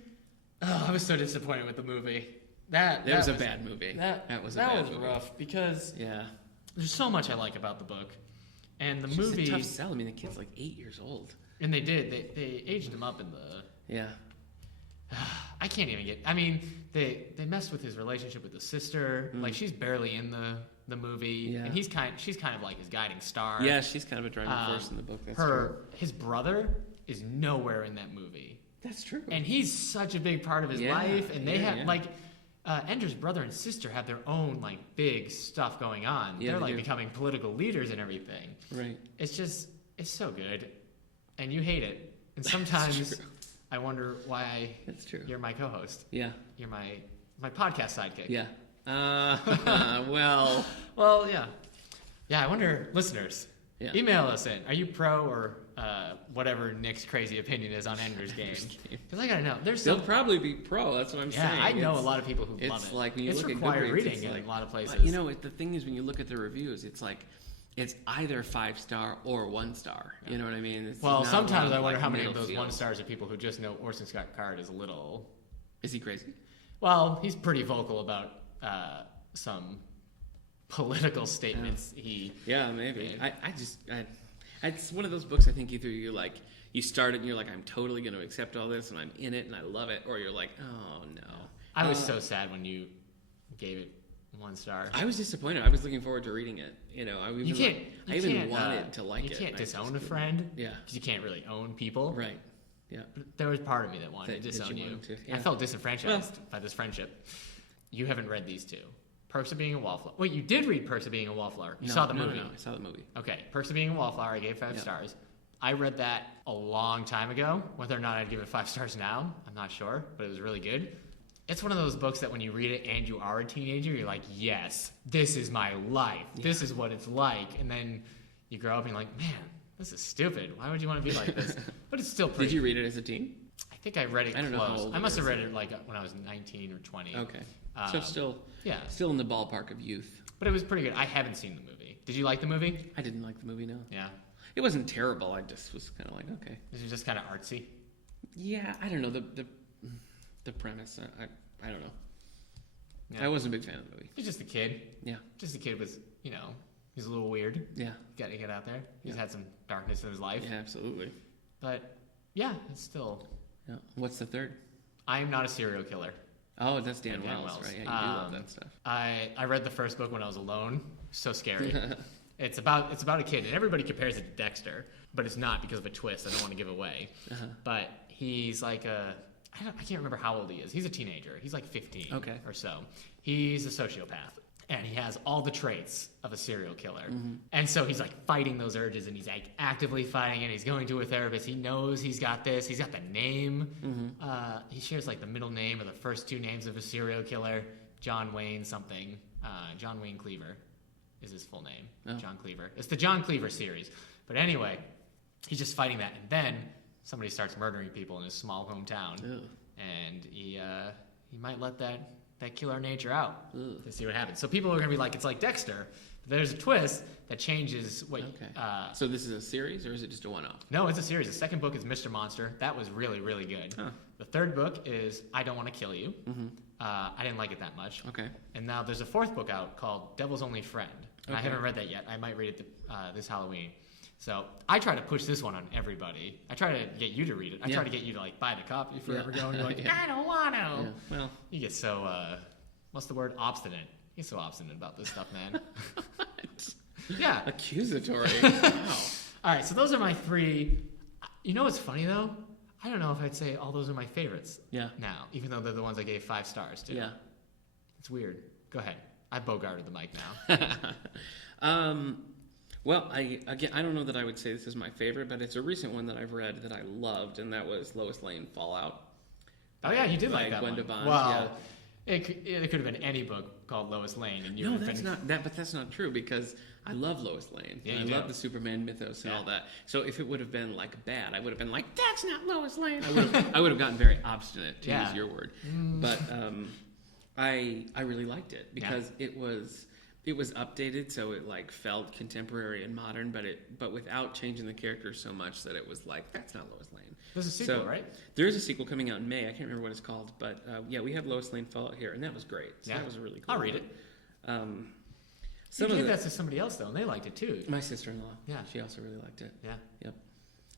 Oh, I was so disappointed with the movie. That was a bad movie. That was rough because there's so much I like about the book, and the it's movie. Just a tough sell. I mean, the kid's like 8 years old. And they aged him up in the. Yeah. I can't even get. I mean, they messed with his relationship with the sister. Like she's barely in the movie, and she's kind of like his guiding star. Yeah, she's kind of a driving force in the book. That's true. His brother is nowhere in that movie. That's true. And he's such a big part of his life, and they have like. Ender's brother and sister have their own like big stuff going on. Yeah, They're they like do. becoming political leaders and everything. Right. It's so good, and you hate it. And sometimes I wonder why That's true. You're my co-host. Yeah. You're my podcast sidekick. Yeah. Well. Well, yeah. Yeah, I wonder, listeners, email us in. Are you pro or whatever Nick's crazy opinion is on Ender's Game? Because I gotta know. They'll probably be pro. That's what I'm saying. Yeah, I know a lot of people who love it. It's like when you look at required Goodreads, reading it's in like, a lot of places. But, you know, the thing is when you look at the reviews, it's like it's either 5-star or 1-star. You know what I mean? It's well, sometimes I wonder like how many of those middle 1-stars are people who just know Orson Scott Card is a little. Is he crazy? Well, he's pretty vocal about some political statements. Yeah, maybe. It's one of those books. I think either you start it and you're like, I'm totally going to accept all this and I'm in it and I love it, or you're like, oh no. I was so sad when you gave it 1 star. I was disappointed. I was looking forward to reading it. You know, I even wanted to like it. You can't disown a friend. Yeah. Because you can't really own people. Right. Yeah. But there was part of me that wanted to disown you. Yeah. I felt disenfranchised by this friendship. You haven't read these 2. Perks of Being a Wallflower. Wait, you did read Perks of Being a Wallflower. You saw the movie. No, I saw the movie. Okay, Perks of Being a Wallflower, I gave 5 stars. I read that a long time ago. Whether or not I'd give it 5 stars now, I'm not sure, but it was really good. It's one of those books that when you read it and you are a teenager, you're like, yes, this is my life. Yeah. This is what it's like. And then you grow up and you're like, man, this is stupid. Why would you want to be like this? But it's still pretty. Did you read it as a teen? I think I read it I don't know how close. old I must have is. read it like when I was 19 or 20. Okay. So still in the ballpark of youth. But it was pretty good. I haven't seen the movie. Did you like the movie? I didn't like the movie, no. Yeah. It wasn't terrible. I just was kind of like, okay. This was just kind of artsy. Yeah, I don't know the premise. I don't know. Yeah. I wasn't a big fan of the movie. He's just a kid. Yeah. Just a kid with, he's a little weird. Yeah. Got to get out there. He's had some darkness in his life. Yeah, absolutely. But yeah, it's still. Yeah. What's the third? I Am Not a Serial Killer. Oh, that's Dan Wells, right? Yeah, you do love that stuff. I read the first book when I was alone. So scary. It's about a kid, and everybody compares it to Dexter, but it's not because of a twist I don't want to give away. Uh-huh. But he's like I can't remember how old he is. He's a teenager. He's like 15 or so. He's a sociopath, and he has all the traits of a serial killer. Mm-hmm. And so he's like fighting those urges, and he's like actively fighting it. He's going to a therapist. He knows he's got this. He's got the name. Mm-hmm. He shares like the middle name or the first 2 names of a serial killer. John Wayne something. John Wayne Cleaver is his full name. Oh. John Cleaver. It's the John Cleaver series. But anyway, he's just fighting that, and then somebody starts murdering people in his small hometown. Ew. And he might let that killer nature out to see what happens. So people are going to be like, it's like Dexter. But There's a twist that changes what. Okay. So this is a series, or is it just a one-off? No, it's a series. The second book is Mr. Monster. That was really, really good. Huh. The third book is I Don't Want to Kill You. Mm-hmm. I didn't like it that much. Okay. And now there's a fourth book out called Devil's Only Friend. And I haven't read that yet. I might read it this Halloween. So I try to push this one on everybody. I try to get you to read it. I try to get you to buy the copy if you're ever going. You're like, I don't want to. Yeah. Well, you get so what's the word? Obstinate. You get so obstinate about this stuff, man. Yeah. Accusatory. Wow. All right. So those are my 3. You know what's funny though? I don't know if I'd say all those are my favorites. Yeah. Now, even though they're the ones I gave 5 stars to. Yeah. It's weird. Go ahead. I bogarted the mic now. Well, I don't know that I would say this is my favorite, but it's a recent one that I've read that I loved, and that was Lois Lane Fallout. Oh yeah, you did like that Gwen one. Devon, Well, it could have been any book called Lois Lane, and you No, would have that's been. not that, but that's not true because I love Lois Lane. Yeah, I love the Superman mythos and all that. So if it would have been bad, I would have been like, "That's not Lois Lane." I would have gotten very obstinate, to use your word. But I really liked it because it was updated, so it felt contemporary and modern, but without changing the characters so much that it was like, that's not Lois Lane. There's a sequel, right? There is a sequel coming out in May. I can't remember what it's called, but we have Lois Lane Fallout here, and that was great. So that was a really cool. I'll read it. You gave that to somebody else though, and they liked it too. My sister-in-law. Yeah, she also really liked it. Yeah. Yep.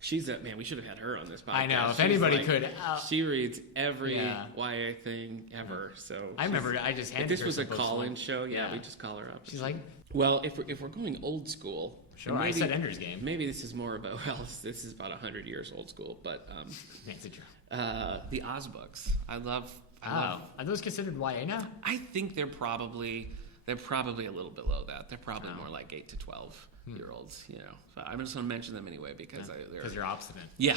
She's man. We should have had her on this podcast. I know. If anybody could, she reads every YA thing ever. So I remember. I just handed if this her was a some call-in books. show. Yeah, we just call her up. She's like, well, if we're going old school, sure. Maybe, I said Ender's Game. Maybe this is more about this is about 100 years old school, but the Oz books. I love. Are those considered YA now? I think they're probably a little below that. They're probably more like 8 to 12 year olds, So I'm just going to mention them anyway because you're obstinate. Yeah,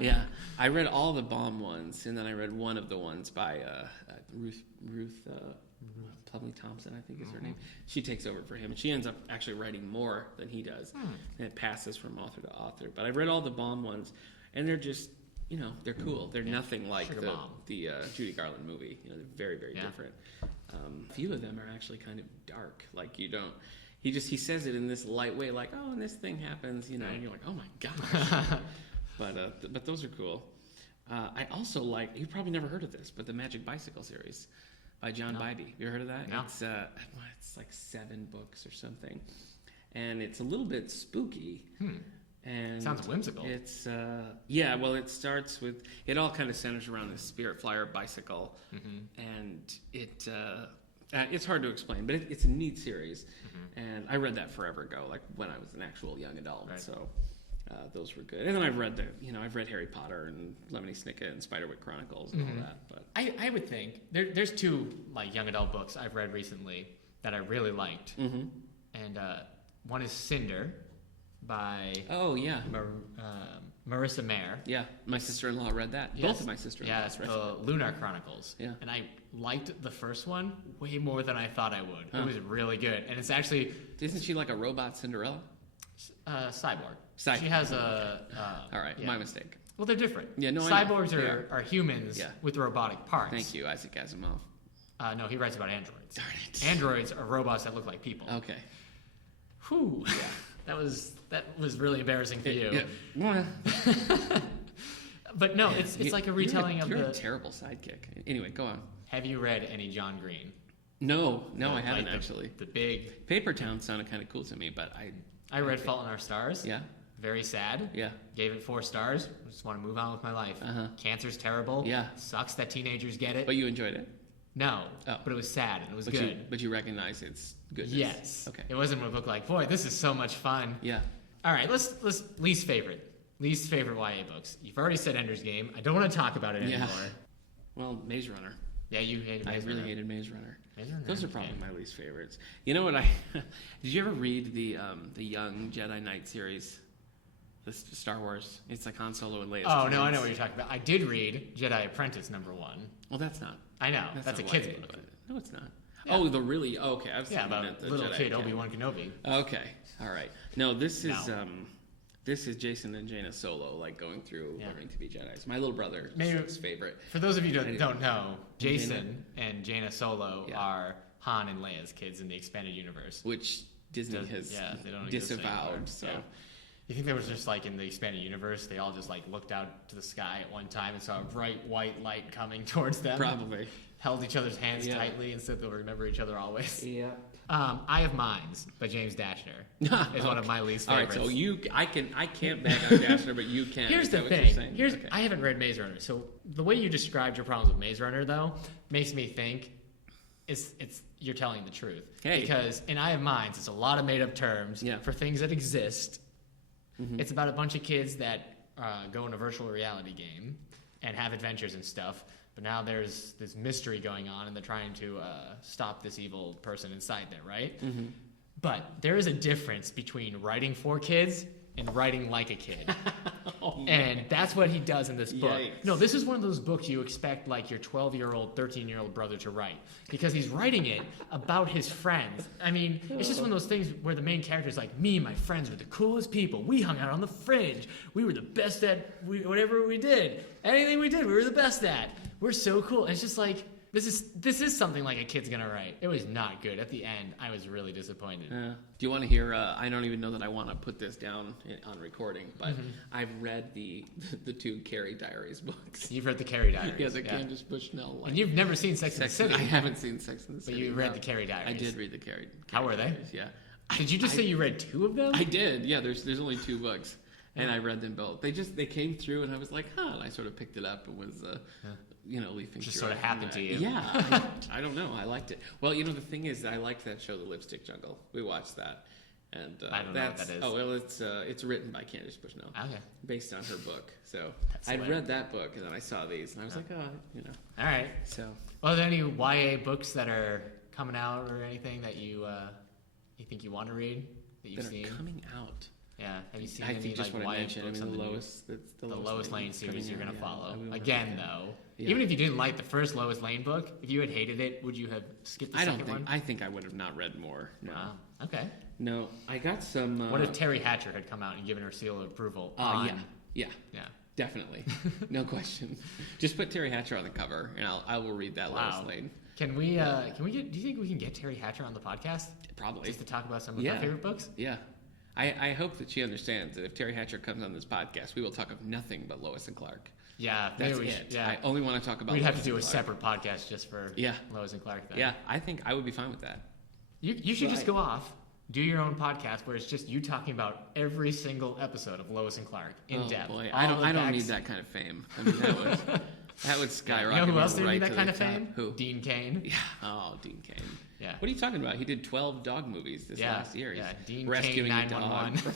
yeah. I read all the Baum ones, and then I read one of the ones by Ruth Plumley Thompson, I think is her name. She takes over for him, and she ends up actually writing more than he does, and it passes from author to author. But I read all the Baum ones, and they're just, they're cool. They're nothing like the Judy Garland movie. They're very, very different. A few of them are actually kind of dark. Like you don't. He says it in this light way, like, oh, and this thing happens, and you're like, oh my gosh. But those are cool. I also like, you've probably never heard of this, but the Magic Bicycle series by John Bybee. You ever heard of that? No. It's like 7 books or something, and it's a little bit spooky. And sounds whimsical. It's well, it starts with, it all kind of centers around this Spirit Flyer bicycle, and it's hard to explain, but it's a neat series, and I read that forever ago, like when I was an actual young adult. Right. So those were good. And then I've read I've read Harry Potter and Lemony Snicket and Spiderwick Chronicles and all that. But I would think there's 2 young adult books I've read recently that I really liked, and one is Cinder by Marissa Mayer. Yeah, my sister-in-law read that. Yes. Both of my sister-in-laws read the Lunar Chronicles. Yeah. And I liked the first one way more than I thought I would. It was really good. And it's actually... Isn't she like a robot Cinderella? Cyborg. She has a... all right, my mistake. Well, they're different. Yeah, no, Cyborgs are humans with robotic parts. Thank you, Isaac Asimov. No, he writes about androids. Darn it. Androids are robots that look like people. Okay. Whew. Yeah. That was really embarrassing for you. Yeah. But no, it's like a retelling of the... You're a terrible sidekick. Anyway, go on. Have you read any John Green? No, I haven't actually. The big... Paper Town sounded kind of cool to me, but I read Fault in Our Stars. Yeah. Very sad. Yeah. Gave it 4 stars. Just want to move on with my life. Cancer's terrible. Yeah. Sucks that teenagers get it. But you enjoyed it? No. Oh. But it was sad and it was good. But you recognize its goodness? Yes. Okay. It wasn't a book like, boy, this is so much fun. Yeah. All right, let's least favorite YA books. You've already said Ender's Game. I don't want to talk about it anymore. Well, Maze Runner. Yeah, you hated Maze Runner. I really hated Maze Runner. Maze Runner. Those are probably my least favorites. You know what did you ever read the Young Jedi Knight series? The Star Wars. It's like Han Solo and Leia's twins. No, I know what you're talking about. I did read Jedi Apprentice #1. Well, that's not. I know. That's a kid's book. No, it's not. Yeah. Oh, okay. I was thinking about the little Jedi kid Obi-Wan Kenobi. Okay, all right. No, this is Jason and Jaina Solo, like going through learning to be Jedis. My little brother's favorite. For those of you who don't know, Jason and Jaina Solo are Han and Leia's kids in the expanded universe. Which Disney has they don't disavowed. So. Yeah. You think there was just like in the expanded universe, they all just like looked out to the sky at one time and saw a bright white light coming towards them? Probably. Held each other's hands tightly and said they'll remember each other always. Yeah. I Have Minds by James Dashner is one of my least favorites. All right, so I can't bag on Dashner, but you can. Here's the thing. I haven't read Maze Runner, so the way you described your problems with Maze Runner though makes me think it's you're telling the truth. Hey. Because in I Have Minds, it's a lot of made up terms for things that exist. Mm-hmm. It's about a bunch of kids that go in a virtual reality game and have adventures and stuff. But now there's this mystery going on, and they're trying to stop this evil person inside there, right? Mm-hmm. But there is a difference between writing for kids and writing like a kid. And that's what he does in this book. Yikes. No, this is one of those books you expect like your 12-year-old, 13-year-old brother to write. Because he's writing it about his friends. I mean, it's just one of those things where the main character is like, me and my friends were the coolest people. We hung out on the fringe. We were the best at whatever we did. Anything we did, we were the best at. We're so cool. And it's just like, this is something like a kid's gonna write. It was not good. At the end, I was really disappointed. Do you want to hear? I don't even know that I want to put this down on recording, but I've read the 2 Carrie Diaries books. You've read the Carrie Diaries. Yeah, the Candace Bushnell one. And you've never seen Sex and the City. I haven't seen Sex and the City. But you read the Carrie Diaries. I did read the Carrie. How were they? Diaries, yeah. Did you just say you read 2 of them? I did. Yeah, there's only 2 books, and I read them both. They came through, and I was like, huh. And I sort of picked it up and was. Leafing just through sort of happened to you. Yeah, I don't know. I liked it. Well, the thing is, I liked that show, The Lipstick Jungle. We watched that, and I don't know what that is. Oh well, it's written by Candace Bushnell. Okay. Based on her book. So That's I'd read that book, and then I saw these, and I was like, All right. So. Well, are there any YA books that are coming out or anything that you think you want to read that you've seen? Coming out. Yeah, have you seen I any think just like what I YA mentioned. books? The Lois Lane series you're gonna follow. Yeah, Again, though, even if you didn't like the first Lois Lane book, if you had hated it, would you have skipped the second one? I think I would have not read more. No. Wow. Okay. No, I got some. What if Terry Hatcher had come out and given her seal of approval? Yeah. Definitely, no question. Just put Terry Hatcher on the cover, and I will read that Lois Lane. Can we get? Do you think we can get Terry Hatcher on the podcast? Probably. Just to talk about some of our favorite books. Yeah. I hope that she understands that if Terry Hatcher comes on this podcast, we will talk of nothing but Lois and Clark. Yeah, that's it. Yeah. I only want to talk about. We'd Lois have to do a Clark. separate podcast just for Lois and Clark. Then. Yeah, I think I would be fine with that. You should just go off, do your own podcast where it's just you talking about every single episode of Lois and Clark in depth. Boy, I don't need that kind of fame. I mean, that would skyrocket. You know who else didn't need that kind of fame? Who? Dean Cain. Yeah. Oh, Dean Cain. Yeah. What are you talking about? He did 12 dog movies this last year. Yeah. He's Dean Cain 911.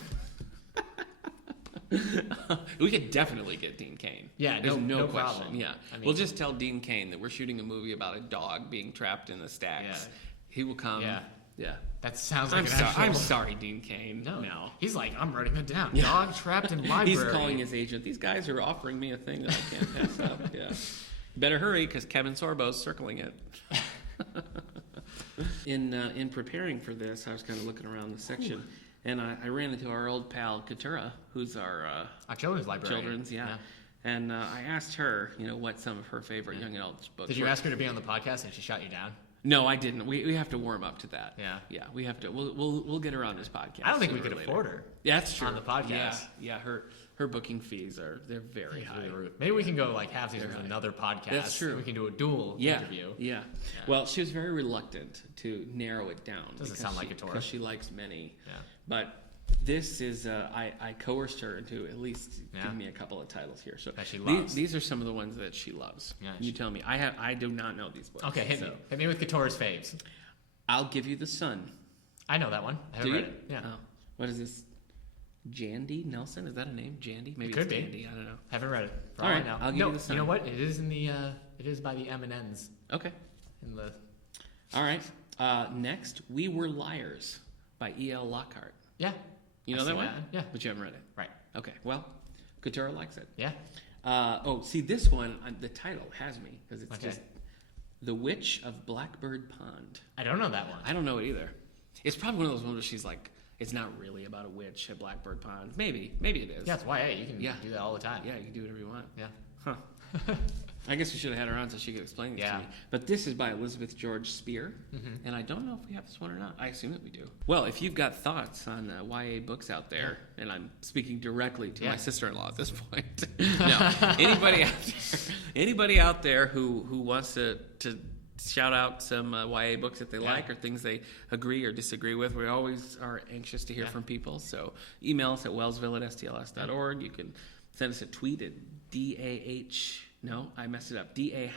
We could definitely get Dean Cain. Yeah, there's no question. Problem. Yeah, we'll just tell Dean Cain that we're shooting a movie about a dog being trapped in the stacks. Yeah. He will come. Yeah. That sounds like I'm sorry, Dean Cain. No. He's like, I'm writing it down. Dog trapped in library. He's calling his agent. These guys are offering me a thing that I can't pass up. Yeah. Better hurry, because Kevin Sorbo's circling it. In preparing for this, I was kind of looking around the section. And I ran into our old pal Katura, who's our children's librarian. Yeah. And I asked her, what some of her favorite young adult books. Did you ask her to be on the podcast and she shot you down? No, I didn't. We have to warm up to that. Yeah. We have to. We'll get her on this podcast. I don't think we could afford her. Yeah, that's true. On the podcast. Yeah. Her booking fees they're very high. Maybe we can go like half season with another podcast. That's true. We can do a dual interview. Yeah. Well, she was very reluctant to narrow it down. Doesn't sound like a Taurus. Because she likes many. Yeah. But this is I coerced her into at least giving me a couple of titles here. So that she loves. These are some of the ones that she loves. Yeah, you tell me. I do not know these books. Okay, hit me with Katura's faves. I'll Give You the Sun. I know that one. I haven't read it. Yeah. Oh. What is this? Jandy Nelson? Is that a name? Jandy? Maybe it it's could Jandy. I don't know. Haven't read it. All right, I'll give you the Sun. You know what? It is in the. It is by the M&Ns. Okay. All right. Next, We Were Liars by E.L. Lockhart. Yeah. You know that one? Yeah. But you haven't read it. Right. Okay. Well, Katura likes it. Yeah. See, this one, the title has me because it's just The Witch of Blackbird Pond. I don't know that one. I don't know it either. It's probably one of those ones where she's like, it's not really about a witch at Blackbird Pond. Maybe it is. Yeah, it's YA. You can do that all the time. Yeah, you can do whatever you want. Yeah. Huh. I guess we should have had her on so she could explain this to me. But this is by Elizabeth George Spear, and I don't know if we have this one or not. I assume that we do. Well, if you've got thoughts on YA books out there, and I'm speaking directly to my sister-in-law at this point. No, anybody out there who wants to shout out some YA books that they like or things they agree or disagree with. We always are anxious to hear from people. So email us at wellsville@stls.org. You can send us a tweet at DA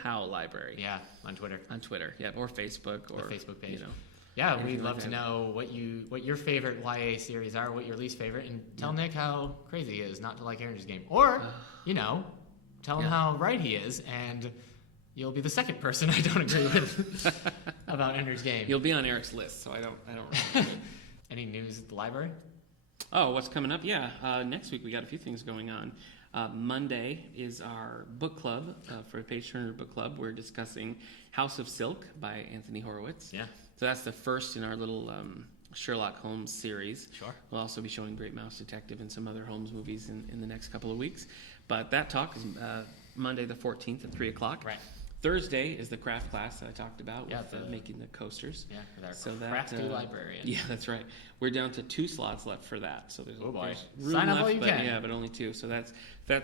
Howe Library. Yeah, on Twitter. Or Facebook or the Facebook page. Yeah, we'd love to know what your favorite YA series are, what your least favorite, and tell Nick how crazy he is not to like Ender's Game. Or, tell him how right he is, and you'll be the second person I don't agree with about Ender's Game. You'll be on Eric's list, so I don't remember. Any news at the library? Oh, what's coming up? Yeah, next week we got a few things going on. Monday is our book club for Page Turner Book Club. We're discussing House of Silk by Anthony Horowitz. Yeah. So that's the first in our little Sherlock Holmes series. Sure. We'll also be showing Great Mouse Detective and some other Holmes movies in the next couple of weeks. But that talk is Monday the 14th at 3 o'clock. Right. Thursday is the craft class that I talked about with making the coasters. Yeah, with our crafty librarian. Yeah, that's right. We're down to 2 slots left for that. So there's room Sign up left, while you can. Yeah, but only 2. So that's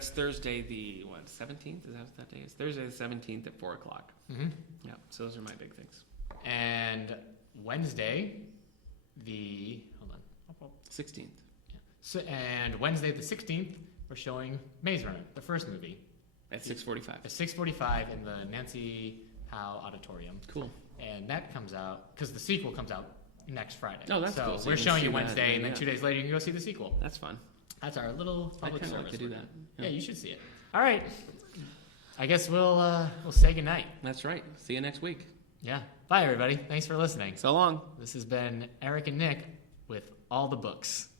Thursday the 17th? Is that what that day is? Thursday the 17th at 4 o'clock. Mm-hmm. Yeah, so those are my big things. And Wednesday, the 16th. Yeah. So, and Wednesday the 16th, we're showing Maze Runner, the first movie. At 6:45. At 6:45 in the Nancy Howe Auditorium. Cool. And that comes out, because the sequel comes out next Friday. Oh, that's cool. So we're showing you Wednesday, and then 2 days later you can go see the sequel. That's fun. That's our little public service. I'd like to do that. Yeah, you should see it. All right. I guess we'll say goodnight. That's right. See you next week. Yeah. Bye, everybody. Thanks for listening. So long. This has been Eric and Nick with All the Books.